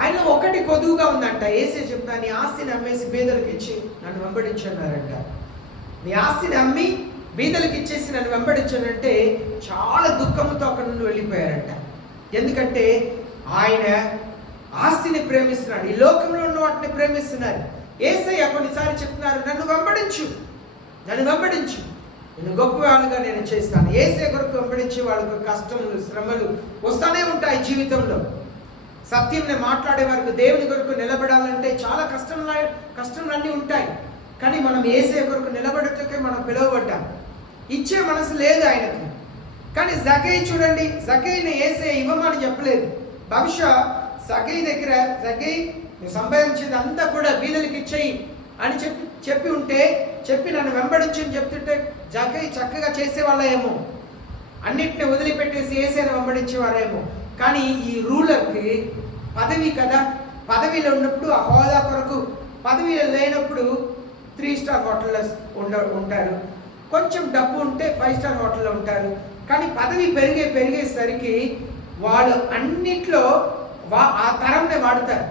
ఆయన ఒకటి కొదువుగా ఉందంట. యేసయ్య చెప్తున్నా, నీ ఆస్తిని అమ్మేసి బీదలకు ఇచ్చి నన్ను వెంబడించన్నారంట. నీ ఆస్తిని అమ్మి బీదలకు ఇచ్చేసి నన్ను వెంబడించానంటే చాలా దుఃఖంతో అక్కడ నుండి వెళ్ళిపోయారంట. ఎందుకంటే ఆయన ఆస్తిని ప్రేమిస్తున్నాడు, ఈ లోకంలో ఉన్న వాటిని ప్రేమిస్తున్నారు. యేసయ్య కొన్నిసార్లు చెప్తున్నారు, నన్ను వెంబడించు, నేను గొప్ప వాళ్ళుగా నేను చేస్తాను. యేసయ్య కొరకు వెంబడించే వాళ్ళకు కష్టములు, శ్రమలు వస్తూనే ఉంటాయి జీవితంలో. సత్యంని మాట్లాడే వారికి, దేవుని కొరకు నిలబడాలంటే చాలా కష్టములన్నీ ఉంటాయి. కానీ మనం యేసయ్య కొరకు నిలబడటకే మనం పిలువబడ్డాం. ఇచ్చే మనసు లేదు ఆయనకు. కానీ జక్కయి చూడండి, జక్కయిని యేసయ్య ఇవ్వమని చెప్పలేదు. బహుశా జక్కయి దగ్గర, జక్కయి నువ్వు సంపాదించేది అంతా కూడా బీదలకు ఇచ్చేయి అని చెప్పి నన్ను వెంబడించని చెప్తుంటే జక్కయి చక్కగా చేసేవాళ్ళేమో, అన్నిటిని వదిలిపెట్టేసి యేసయ్యను వెంబడించేవారేమో. కానీ ఈ రూలర్కి పదవి కదా, పదవిలో ఉన్నప్పుడు ఆ హోదా కొరకు, పదవిలో లేనప్పుడు 3 స్టార్ హోటల్లో ఉంటారు, కొంచెం డబ్బు ఉంటే 5 స్టార్ హోటల్లో ఉంటారు. కానీ పదవి పెరిగేసరికి వాళ్ళు అన్నిట్లో ఆ తరంని వాడతారు,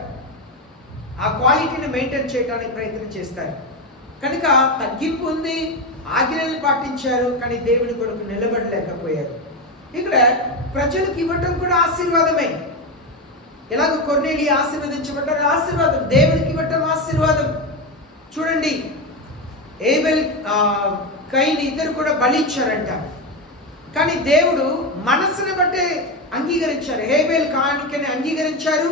ఆ క్వాలిటీని మెయింటైన్ చేయడానికి ప్రయత్నం చేస్తారు. కనుక తగ్గింపు ఉంది, ఆజ్ఞలను పాటించారు, కానీ దేవుని కొరకు నిలబడలేకపోయారు. ఇక్కడ ప్రజలకు ఇవ్వటం కూడా ఆశీర్వాదమే. ఎలాగో కొర్నేలియా ఆశీర్వదించబడ్డారు, ఆశీర్వాదం. దేవునికి ఇవ్వటం ఆశీర్వాదం. చూడండి, ఏబెల్ కయీను ఇద్దరు కూడా బలి ఇచ్చారంట. కానీ దేవుడు మనసుని బట్టే అంగీకరించారు. హేబెల్ కానుకని అంగీకరించారు,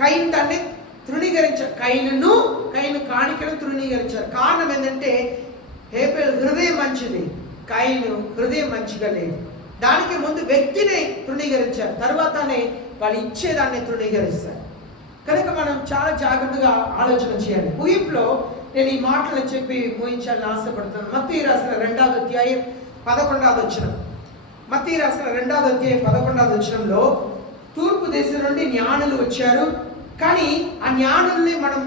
కయీను దాన్ని తృణీకరించారు. కయీను కానుకను తృణీకరించారు. కారణం ఏంటంటే హేబెల్ హృదయం మంచిది, కయీను హృదయం మంచిగా లేదు. దానికి ముందు వ్యక్తిని తృణీకరించారు, తర్వాతనే వాళ్ళు ఇచ్చేదాన్ని తృణీకరిస్తారు. కనుక మనం చాలా జాగ్రత్తగా ఆలోచన చేయాలి. ముగింపులో నేను ఈ మాటలు చెప్పి ముగించాలని ఆశపడుతున్నాను. మత్తయి రాసిన 2వ అధ్యాయం 11వ వచనం. మత్తయి రాసిన 2వ అధ్యాయం 11వ వచనంలో తూర్పు దేశం నుండి జ్ఞానులు వచ్చారు. కానీ ఆ జ్ఞానుల్ని మనం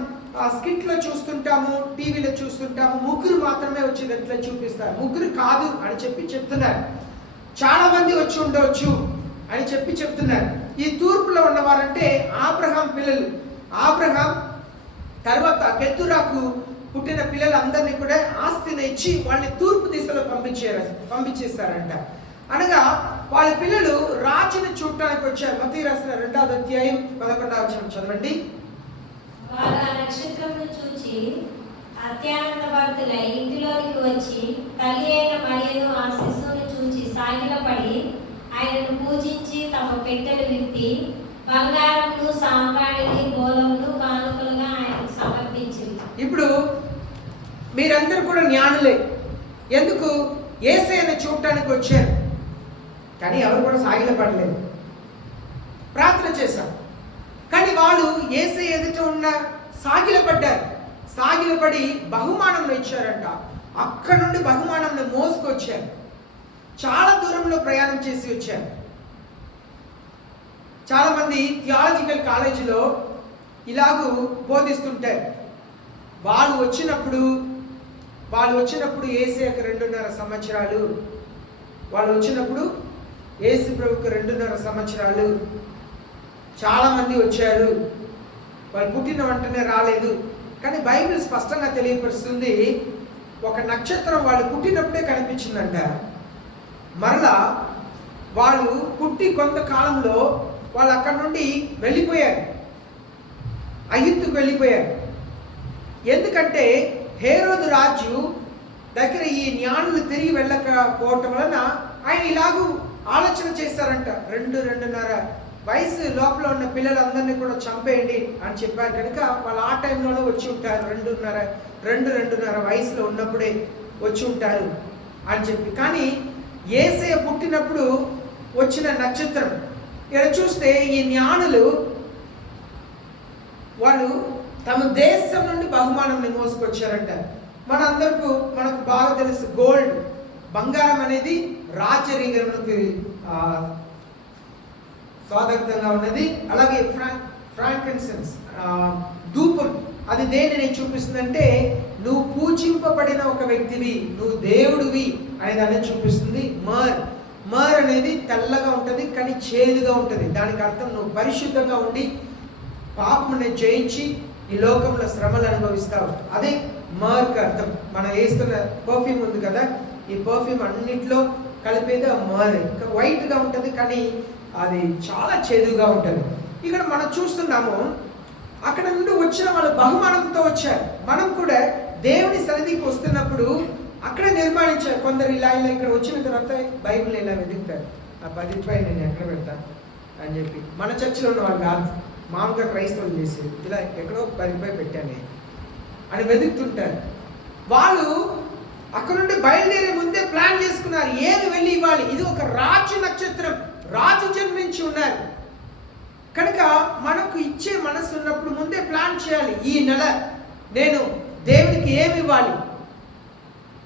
స్కిట్లో చూస్తుంటాము, టీవీలో చూస్తుంటాము, ముగ్గురు మాత్రమే వచ్చేటట్లా చూపిస్తారు. ముగ్గురు కాదు అని చెప్తున్నారు. చాలా మంది వచ్చి ఉండవచ్చు అని చెప్తున్నారు. ఈ తూర్పులో ఉన్నవారంటే ఆబ్రహాం పిల్లలు. ఆబ్రహాం తర్వాత కెతురాకు పుట్టిన పిల్లలందరినీ కూడా ఆస్తిని ఇచ్చి వాళ్ళని తూర్పు దిశలో పంపించేస్తారంట. అనగా వాళ్ళ పిల్లలు రాజుని చూడటానికి వచ్చారు. మత్తయి రాసిన 2వ అధ్యాయం 11వ వచనం చదవండి. వారు ఆ నక్షత్రమును చూచి అత్యానందభరితులై ఇంటిలోనికి వచ్చి తల్లి అయిన మరియను ఆ శిశువును చూచి సాగిలపడి ఆయనను పూజించి తమ పెట్టెలు విప్పి బంగారమును, సాంబ్రాణిని, బోలమును కానుకలుగా ఆయనకు సమర్పించింది. ఇప్పుడు మీరందరూ కూడా జ్ఞానులే. ఎందుకు? యేసయ్యను చూడటానికి వచ్చారు. కానీ ఎవరు కూడా సాగిలపడలేదు. ప్రార్థన చేశాం, కానీ వాళ్ళు యేసయ్య ఎదుట ఉన్న సాగిలపడి బహుమానం ఇచ్చారంట. అక్కడ నుండి బహుమానం మోసుకొచ్చారు. చాలా దూరంలో ప్రయాణం చేసి వచ్చారు. చాలామంది థియాలజికల్ కాలేజీలో ఇలాగూ బోధిస్తుంటారు. వాళ్ళు వచ్చినప్పుడు యేసయ్యకు 2.5 సంవత్సరాలు, వాళ్ళు వచ్చినప్పుడు యేసు ప్రభువుకు 2.5 సంవత్సరాలు. చాలామంది వచ్చారు, వాళ్ళు పుట్టిన వెంటనే రాలేదు. కానీ బైబిల్ స్పష్టంగా తెలియపరుస్తుంది, ఒక నక్షత్రం వాళ్ళు పుట్టినప్పుడే కనిపించిందంట. మరలా వాళ్ళు పుట్టి కొంతకాలంలో వాళ్ళు అక్కడ నుండి వెళ్ళిపోయారు, ఐగుప్తుకు వెళ్ళిపోయారు. ఎందుకంటే హేరోదు రాజు దగ్గర ఈ జ్ఞానులు తిరిగి వెళ్ళకపోవటం వలన ఆయన ఇలాగూ ఆలోచన చేశారంట. 2.5 వయసు లోపల ఉన్న పిల్లలందరినీ కూడా చంపేయండి అని చెప్పారు. కనుక వాళ్ళు ఆ టైంలోనే వచ్చి ఉంటారు. 2.5 వయసులో ఉన్నప్పుడే వచ్చి ఉంటారు అని చెప్పి. కానీ యేసయ్య పుట్టినప్పుడు వచ్చిన నక్షత్రం. ఇక్కడ చూస్తే ఈ జ్ఞానులు వాళ్ళు తమ దేశం నుండి బహుమానం మోసుకొచ్చారంట. మనకు బాగా తెలుసు, గోల్డ్, బంగారం అనేది రాజరికమునకు స్వాగతంగా ఉన్నది. అలాగే ఫ్రాంకిన్సెన్స్ ధూపం, అది దేనిని చూపిస్తుందంటే నువ్వు పూజింపబడిన ఒక వ్యక్తివి, నువ్వు దేవుడివి అనే దాన్ని చూపిస్తుంది. మర్ అనేది తెల్లగా ఉంటుంది కానీ చేదుగా ఉంటుంది. దానికి అర్థం నువ్వు పరిశుద్ధంగా ఉండి పాపముని జయించి ఈ లోకంలో శ్రమలు అనుభవిస్తావు. అదే మర్కి అర్థం. మనం వేస్తున్న పర్ఫ్యూమ్ ఉంది కదా, ఈ పర్ఫ్యూమ్ అన్నింటిలో కలిపేది ఆ మర్. ఇంకా వైట్గా ఉంటుంది కానీ అది చాలా చేదుగా ఉంటుంది. ఇక్కడ మనం చూస్తున్నాము, అక్కడ నుండి వచ్చిన వాళ్ళు బహుమానంతో వచ్చారు. మనం కూడా దేవుని సన్నిధికి వస్తున్నప్పుడు అక్కడ నిర్మాణించారు. కొందరు ఇలా ఇక్కడ వచ్చిన తర్వాత బైబిల్ ఇలా వెతుకుతారు, ఆ 10 రూపాయలు నేను ఎక్కడ పెడతా అని చెప్పి. మన చర్చిలో ఉన్న వాళ్ళు కాదు, మామూలుగా క్రైస్తవులు చేసేది, ఇలా ఎక్కడో 10 రూపాయలు పెట్టాను అని వెతుకుతుంటారు. వాళ్ళు అక్కడ నుండి బయలుదేరే ముందే ప్లాన్ చేసుకున్నారు, ఏమి వెళ్ళి ఇవ్వాలి. ఇది ఒక రాజు నక్షత్రం, రాజు జన్మించి ఉన్నారు కనుక మనకు ఇచ్చే మనసు ఉన్నప్పుడు ముందే ప్లాన్ చేయాలి. ఈ నెల నేను దేవునికి ఏమి ఇవ్వాలి.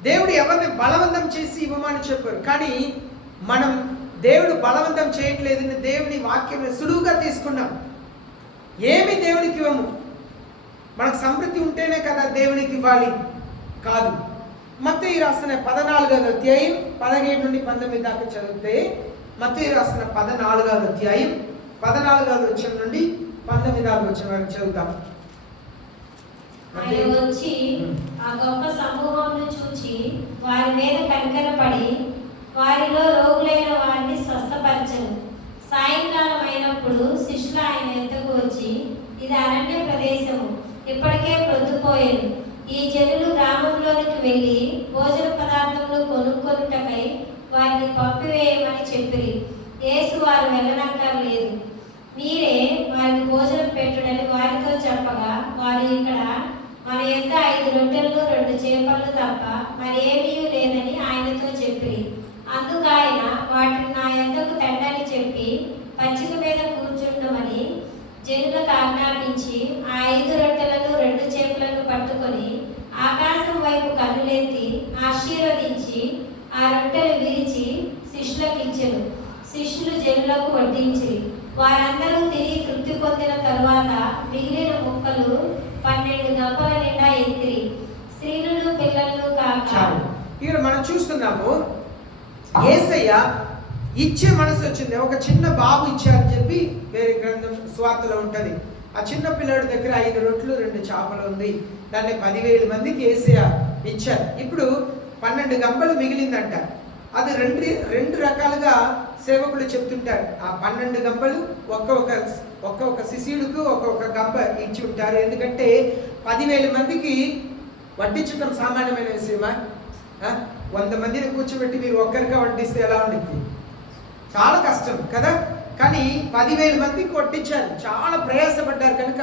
దేవుడు ఎవరిని బలవంతం చేసి ఇవ్వమని చెప్పారు, కానీ మనం దేవుడు బలవంతం చేయట్లేదని దేవుని వాక్యం సులువుగా తీసుకున్నాం. ఏమి దేవునికి ఇవ్వము, మనకు సమృద్ధి ఉంటేనే కదా దేవునికి ఇవ్వాలి కాదు. మత్తయి రాసిన 14వ అధ్యాయం 17 నుండి 19 దాకా చదివితే, మత్తయి రాసిన 14వ అధ్యాయం 14వ వచనం నుండి 19వ వచనం వరకు చదువుతాం. ఆయన వచ్చి ఆ గొప్ప సమూహంను చూచి వారి మీద కనికరపడి వారిలో రోగులైన వారిని స్వస్థపరచను. సాయంకాలం అయినప్పుడు శిష్యులు ఆయన ఎద్దకు వచ్చి, ఇది అరణ్య ప్రదేశము, ఇప్పటికే ప్రొద్దుపోయేను. ఈ జనులు గ్రామంలోనికి వెళ్ళి భోజన పదార్థములు కొనుక్కొనుటకై వారిని పంపివేయమని చెప్పిరి. యేసు వారు వెళ్ళనక్కర్లేదు, మీరే వారికి భోజనం పెట్టుడని వారితో చెప్పగా, వారు ఇక్కడ మన యొద్ద 5 రొట్టెలు 2 చేపలు తప్ప మరేమీ లేదని ఆయనతో చెప్పిరి. అందుకు ఆయన వాటిని నా యొద్దకు తండని చెప్పి పచ్చిక మీద కూర్చుండమని జనులకు ఆజ్ఞాపించి ఆ 5 రొట్టెలను 2 చేపలను పట్టుకొని ఆకాశం వైపు కన్నులెత్తి ఆశీర్వదించి ఆ రొట్టెలు విరిచి శిష్యులకు ఇచ్చెను. శిష్యులు జనులకు వడ్డించిరి. వారందరూ తిరిగి తృప్తి పొందిన తరువాత మిగిలిన ముక్కలు 12 గంపల నిండా ఎత్తిరి. స్త్రీలను పిల్లలను కాక. ఇక్కడ మనం చూస్తున్నాము, యేసయ్య ఇచ్చే మనసు వచ్చింది. ఒక చిన్న బాబు ఇచ్చారని చెప్పి వేరే గ్రంథం స్వార్థలో ఉంటుంది. ఆ చిన్న పిల్లడి దగ్గర 5 రొట్టెలు 2 చేపలు ఉంది. దాన్ని 10,000 మందికి యేసయ్య ఇచ్చారు. ఇప్పుడు 12 గంపలు మిగిలిందంట. అది రెండు రకాలుగా సేవకులు చెప్తుంటారు. ఆ 12 గంపలు ఒక్కొక్క శిష్యుడికి ఒక్కొక్క గంప ఇచ్చి ఉంటారు. ఎందుకంటే 10,000 మందికి వడ్డించడం సామాన్యమైన విషయమా? 100 మందిని కూర్చోబెట్టి మీరు ఒక్కరిగా వడ్డిస్తే ఎలా ఉండిద్ది? చాలా కష్టం కదా. కానీ 10,000 మందికి వడ్డించారు, చాలా ప్రయాసపడ్డారు కనుక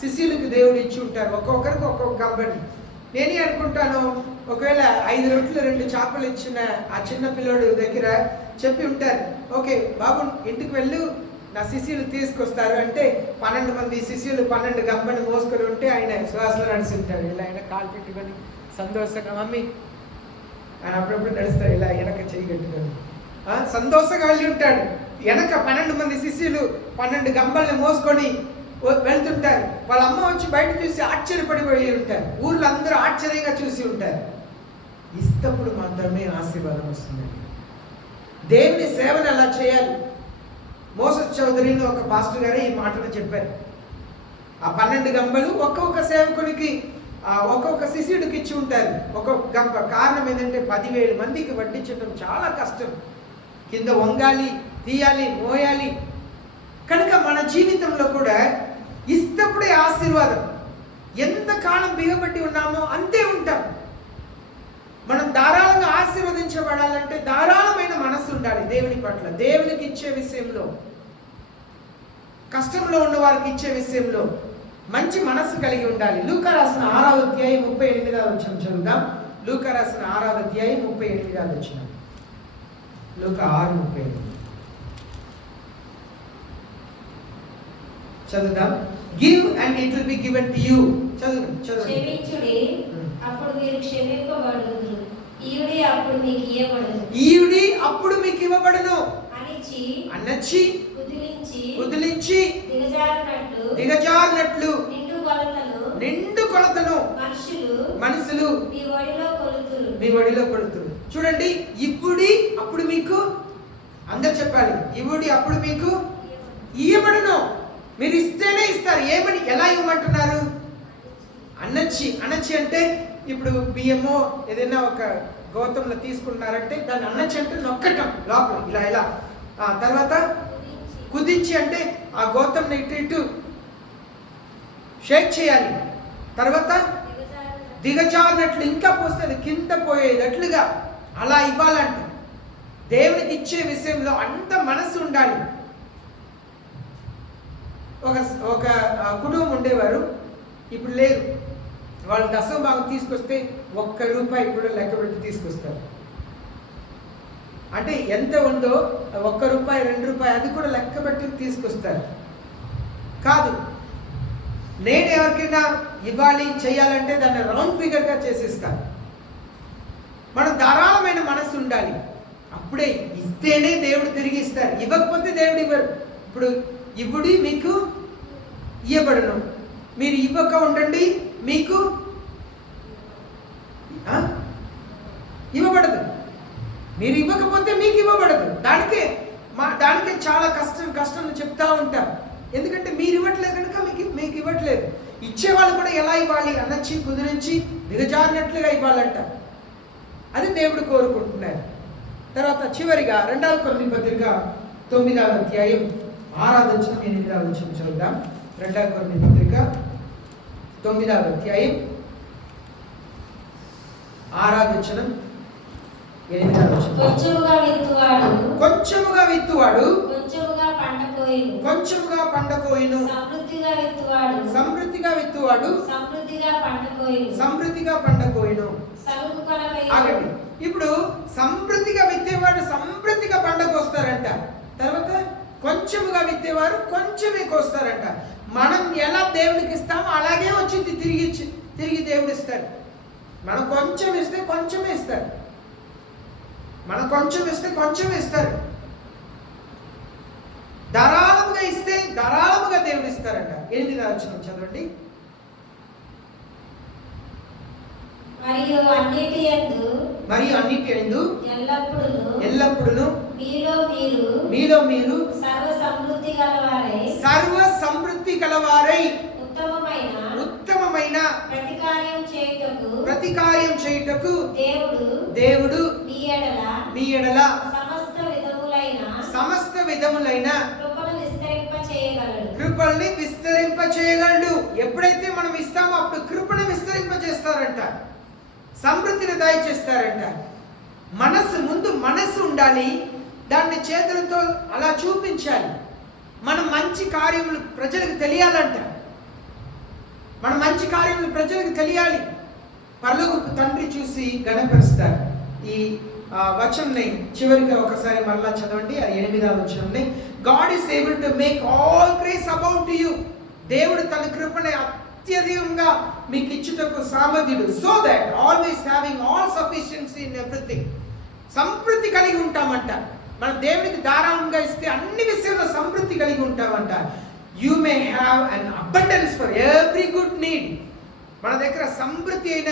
శిష్యులకు దేవుడు ఇచ్చి ఉంటారు, ఒక్కొక్కరికి ఒక్కొక్క గంపని. నేనే అనుకుంటాను, ఒకవేళ 5 రొట్టెలు 2 చేపలు ఇచ్చిన ఆ చిన్న పిల్లోడు దగ్గర చెప్పి ఉంటారు, ఓకే బాబు ఇంటికి వెళ్ళు, నా శిష్యులు తీసుకొస్తారు అంటే 12 మంది శిష్యులు 12 గంపని మోసుకొని ఉంటే ఆయన శ్వాసలో నడిచి ఉంటారు. ఇలా ఆయన కాలు పెట్టుకొని సంతోషంగా మమ్మీ ఆయన అప్పుడప్పుడు నడుస్తారు, ఇలా వెనక చేయి కట్టుకొని సంతోషంగా వెళ్ళి ఉంటాడు. వెనక 12 మంది శిష్యులు 12 గంపల్ని మోసుకొని వెళ్తుంటారు. వాళ్ళ అమ్మ వచ్చి బయట చూసి ఆశ్చర్యపడిపోయి ఉంటారు. ఊర్లో అందరూ ఆశ్చర్యంగా చూసి ఉంటారు. ఇస్తప్పుడు మాత్రమే ఆశీర్వాదం వస్తుందండి. దేవుని సేవను అలా చేయాలి. మోసస్ చౌదరిని ఒక పాస్టర్ గారే ఈ మాటను చెప్పారు. ఆ 12 గంపలు ఒక్కొక్క సేవకునికి ఒక్కొక్క శిష్యుడికి ఇచ్చి ఉంటారు, ఒక్కొక్క గంప. కారణం ఏంటంటే 10,000 మందికి వడ్డించడం చాలా కష్టం. కింద వంగాలి, తీయాలి, మోయాలి. కనుక మన జీవితంలో కూడా ఇస్తప్పుడే ఆశీర్వాదం. ఎంతకాలం బిగబట్టి ఉన్నామో అంతే ఉంటాం. మనం ధారాళంగా ఆశీర్వదించబడాలంటే ధారాళమైన మనసు ఉండాలి దేవుని పట్ల. దేవునికి ఇచ్చే విషయంలో, కష్టంలో ఉన్న వారికి ఇచ్చే విషయంలో మంచి మనసు కలిగి ఉండాలి. లూకా రాసిన 6వ అధ్యాయం 38వ వచనం చదువుదాం. లూకా రాసిన 6వ అధ్యాయం 38వ వచనం. లూకా 6:38 చదువుదాం. Give and it will be given to you. చదువు. క్షమించుడి, అప్పుడు మీరు క్షమింపబడుదురు. ఈయుడి, అప్పుడు మీకు ఇవ్వబడును. ఈయుడి, అప్పుడు మీకు ఇవ్వబడును అని అన్నచ్చి కుదిలించి దిగజారినట్లు నిండు కొలతను మనుషులు మీ ఒడిలో కొలుతురు. చూడండి, ఇప్పుడి అప్పుడు మీకు, అందరు చెప్పాలి, ఇవుడి అప్పుడు మీకు ఇయ్యబడును. మీరు ఇస్తేనే ఇస్తారు. ఏమని, ఎలా ఇవ్వమంటున్నారు? అన్నచ్చి అంటే ఇప్పుడు బియ్యమో ఏదైనా ఒక గౌతంలో తీసుకుంటున్నారంటే దాన్ని అన్నచ్చి అంటే నొక్కటం లోపల ఇలా తర్వాత కుదించి అంటే ఆ గౌతంని ఇటు షేక్ చేయాలి. తర్వాత దిగజారినట్లు, ఇంకా పోస్తుంది కింద పోయేటట్లుగా అలా ఇవ్వాలంట. దేవునికి ఇచ్చే విషయంలో అంత మనసు ఉండాలి. ఒక కుటుంబం ఉండేవారు, ఇప్పుడు లేదు. వాళ్ళు దశమ భాగం తీసుకొస్తే ₹1 కూడా లెక్క పెట్టి తీసుకొస్తారు. అంటే ఎంత ఉందో ₹1, ₹2 అది కూడా లెక్క పెట్టి తీసుకొస్తారు. కాదు, నేను ఎవరికైనా ఇవ్వాలి చేయాలంటే దాన్ని రౌండ్ ఫిగర్గా చేసేస్తాను. మన ధారాళమైన మనసు ఉండాలి. అప్పుడే ఇస్తేనే దేవుడు తిరిగి ఇస్తారు. ఇవ్వకపోతే దేవుడు ఇవ్వరు. ఇప్పుడు ఇవ్వుడి మీకు ఇవ్వబడును. మీరు ఇవ్వక ఉండండి, మీకు ఇవ్వబడదు. మీరు ఇవ్వకపోతే మీకు ఇవ్వబడదు. దానికే చాలా కష్టం చెప్తా ఉంటాం. ఎందుకంటే మీరు ఇవ్వట్లేదు కనుక మీకు ఇవ్వట్లేదు. ఇచ్చేవాళ్ళు కూడా ఎలా ఇవ్వాలి? అన్నచ్చి కుదిరించి దిగజారినట్లుగా ఇవ్వాలంట. అది దేవుడు కోరుకుంటున్నారు. తర్వాత చివరిగా 2 కొరింథీ పత్రిక 9వ అధ్యాయం 6వ వచనం 8వ వచనం చదువుదాం. 2 కొరింథీ పత్రిక 9వ అధ్యాయం 6వ వచనం 8వ వచనం. కొంచెముగా విత్తువాడు కొంచెముగా పంట కోయును. సమృద్ధిగా విత్తువాడు సమృద్ధిగా పంట కోయును. ఆగండి. ఇప్పుడు సమృద్ధిగా విత్తేవాడు సమృద్ధిగా పంట కోస్తారంట. తర్వాత కొంచెముగా విత్తేవారు కొంచెమే కోస్తారంట. మనం ఎలా దేవునికి ఇస్తామో అలాగే వచ్చింది తిరిగి దేవుడు ఇస్తారు. మనం కొంచెం ఇస్తే కొంచెమే ఇస్తారు. మనం కొంచెం ఇస్తే కొంచెమే ఇస్తారు. ధారాళముగా ఇస్తే ధారాళముగా దేవుడు ఇస్తారంట. 8వ వచనం చదవండి. మరియు అన్నిటి యందు ఎల్లప్పుడూ మీలో మీరు సర్వ సమృద్ధి గలవారై ఉత్తమమైన ప్రతికార్యం చేయుటకు దేవుడు మీ ఎడల సమస్త విధములైన కృపల్ని విస్తరింప చేయగలడు. ఎప్పుడైతే మనం ఇస్తామో అప్పుడు కృపను విస్తరింప చేస్తారంట. సమృద్ధిని దయచేస్తారంట. ముందు మనసు ఉండాలి. దాన్ని చేతులతో అలా చూపించాలి. మన మంచి కార్యములు ప్రజలకు తెలియాలంట. మన మంచి కార్యములు ప్రజలకు తెలియాలి. పరలోకపు తండ్రి చూసి గణపరుస్తారు. ఈ వచనంని చివరిగా ఒకసారి మరలా చదవండి. 8వ వచనంని, God is able to make all grace about you. దేవుడు తన కృపని అత్యధికంగా మీకు ఇచ్చుటకు సామర్థ్యుడు. So that always having all sufficiency in everything. సమృద్ధి కలిగి ఉంటామంట. మన దేవునికి ధారాళంగా ఇస్తే అన్ని విషయంలో సమృద్ధి కలిగి ఉంటామంట. You may have an abundance for every good need. మన దగ్గర సమృద్ధి అయిన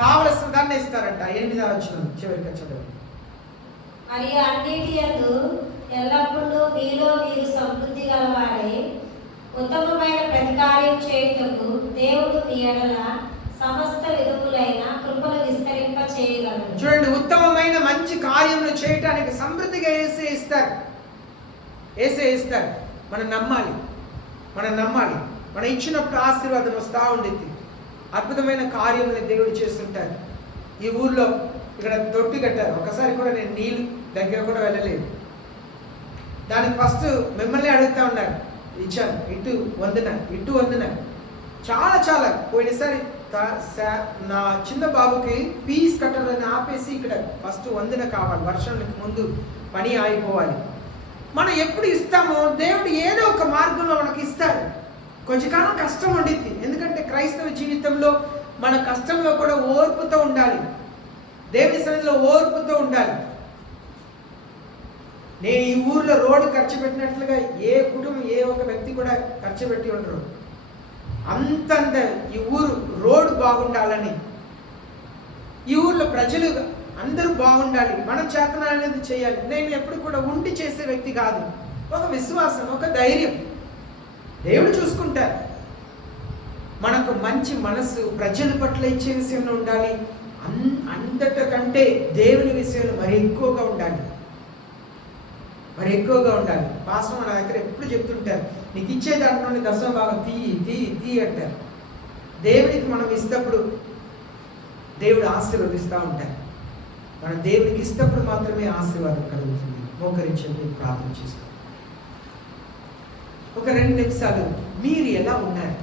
కావలసిన దాన్ని ఇస్తారంట. 8వ వచనం చివరిగా చదవండి. మరియు అన్నిటి యందు ఎల్లప్పుడూ మీలో మీరు సమృద్ధి గలవారై ఉత్తమమైన ప్రతికార్యం చేయుటకు దేవుడు మీ ఎడల సమస్త విధములైన కృపను విస్తరింప చేయగలడు. చూడండి, ఉత్తమమైన మంచి కార్యములు చేయటానికి సమృద్ధిగా యేసే ఇస్తారు. మనం నమ్మాలి. మనం ఇచ్చినప్పుడు ఆశీర్వాదం వస్తూ ఉండేది. అద్భుతమైన కార్యములు దేవుడు చేస్తుంటారు. ఈ ఊర్లో ఇక్కడ తొట్టి కట్టారు. ఒకసారి కూడా నేను నీళ్ళు దగ్గర కూడా వెళ్ళలేదు. దానికి ఫస్ట్ మిమ్మల్ని అడుగుతూ ఉన్నారు. ఇచ్చాను. ఇటు వందన చాలా పోయినసారి నా చిన్న బాబుకి ఫీజు కట్టాలని ఆపేసి ఇక్కడ ఫస్ట్ వందన కావాలి. వర్షానికి ముందు పని ఆగిపోవాలి. మనం ఎప్పుడు ఇస్తామో దేవుడు ఏదో ఒక మార్గంలో మనకి ఇస్తారు. కొంచెం కాలం కష్టం ఉండిద్ది. ఎందుకంటే క్రైస్తవ జీవితంలో మన కష్టంలో కూడా ఓర్పుతో ఉండాలి. దేవుని సన్నిధిలో ఓర్పుతో ఉండాలి. నేను ఈ ఊర్లో రోడ్డు ఖర్చు పెట్టినట్లుగా ఏ కుటుంబం ఏ ఒక వ్యక్తి కూడా ఖర్చు పెట్టి ఉండరు. అంతంత ఈ ఊరు రోడ్డు బాగుండాలని, ఈ ఊర్లో ప్రజలు అందరూ బాగుండాలి, మనం చేతన అనేది చేయాలి. నేను ఎప్పుడు కూడా ఉండి చేసే వ్యక్తి కాదు. ఒక విశ్వాసం, ఒక ధైర్యం, దేవుడు చూసుకుంటారు. మనకు మంచి మనసు, ప్రజల పట్ల ఇచ్చే విషయంలో ఉండాలి. అంతటకంటే దేవుని విషయంలో మరి ఎక్కువగా ఉండాలి, మరి ఎక్కువగా ఉండాలి. పాస్టర్ మన దగ్గర ఎప్పుడు చెప్తుంటారు, నీకు ఇచ్చే దాంట్లోనే దశమ భాగం తీయి అంటారు. దేవునికి మనం ఇస్తప్పుడు దేవుడు ఆశీర్వదిస్తూ ఉంటారు. మనం దేవునికి ఇస్తప్పుడు మాత్రమే ఆశీర్వాదం కలుగుతుంది. మోకరించండి, ప్రార్థన చేస్తాం. ఒక 2 నిమిషాలు మీరు ఎలా ఉన్నారు?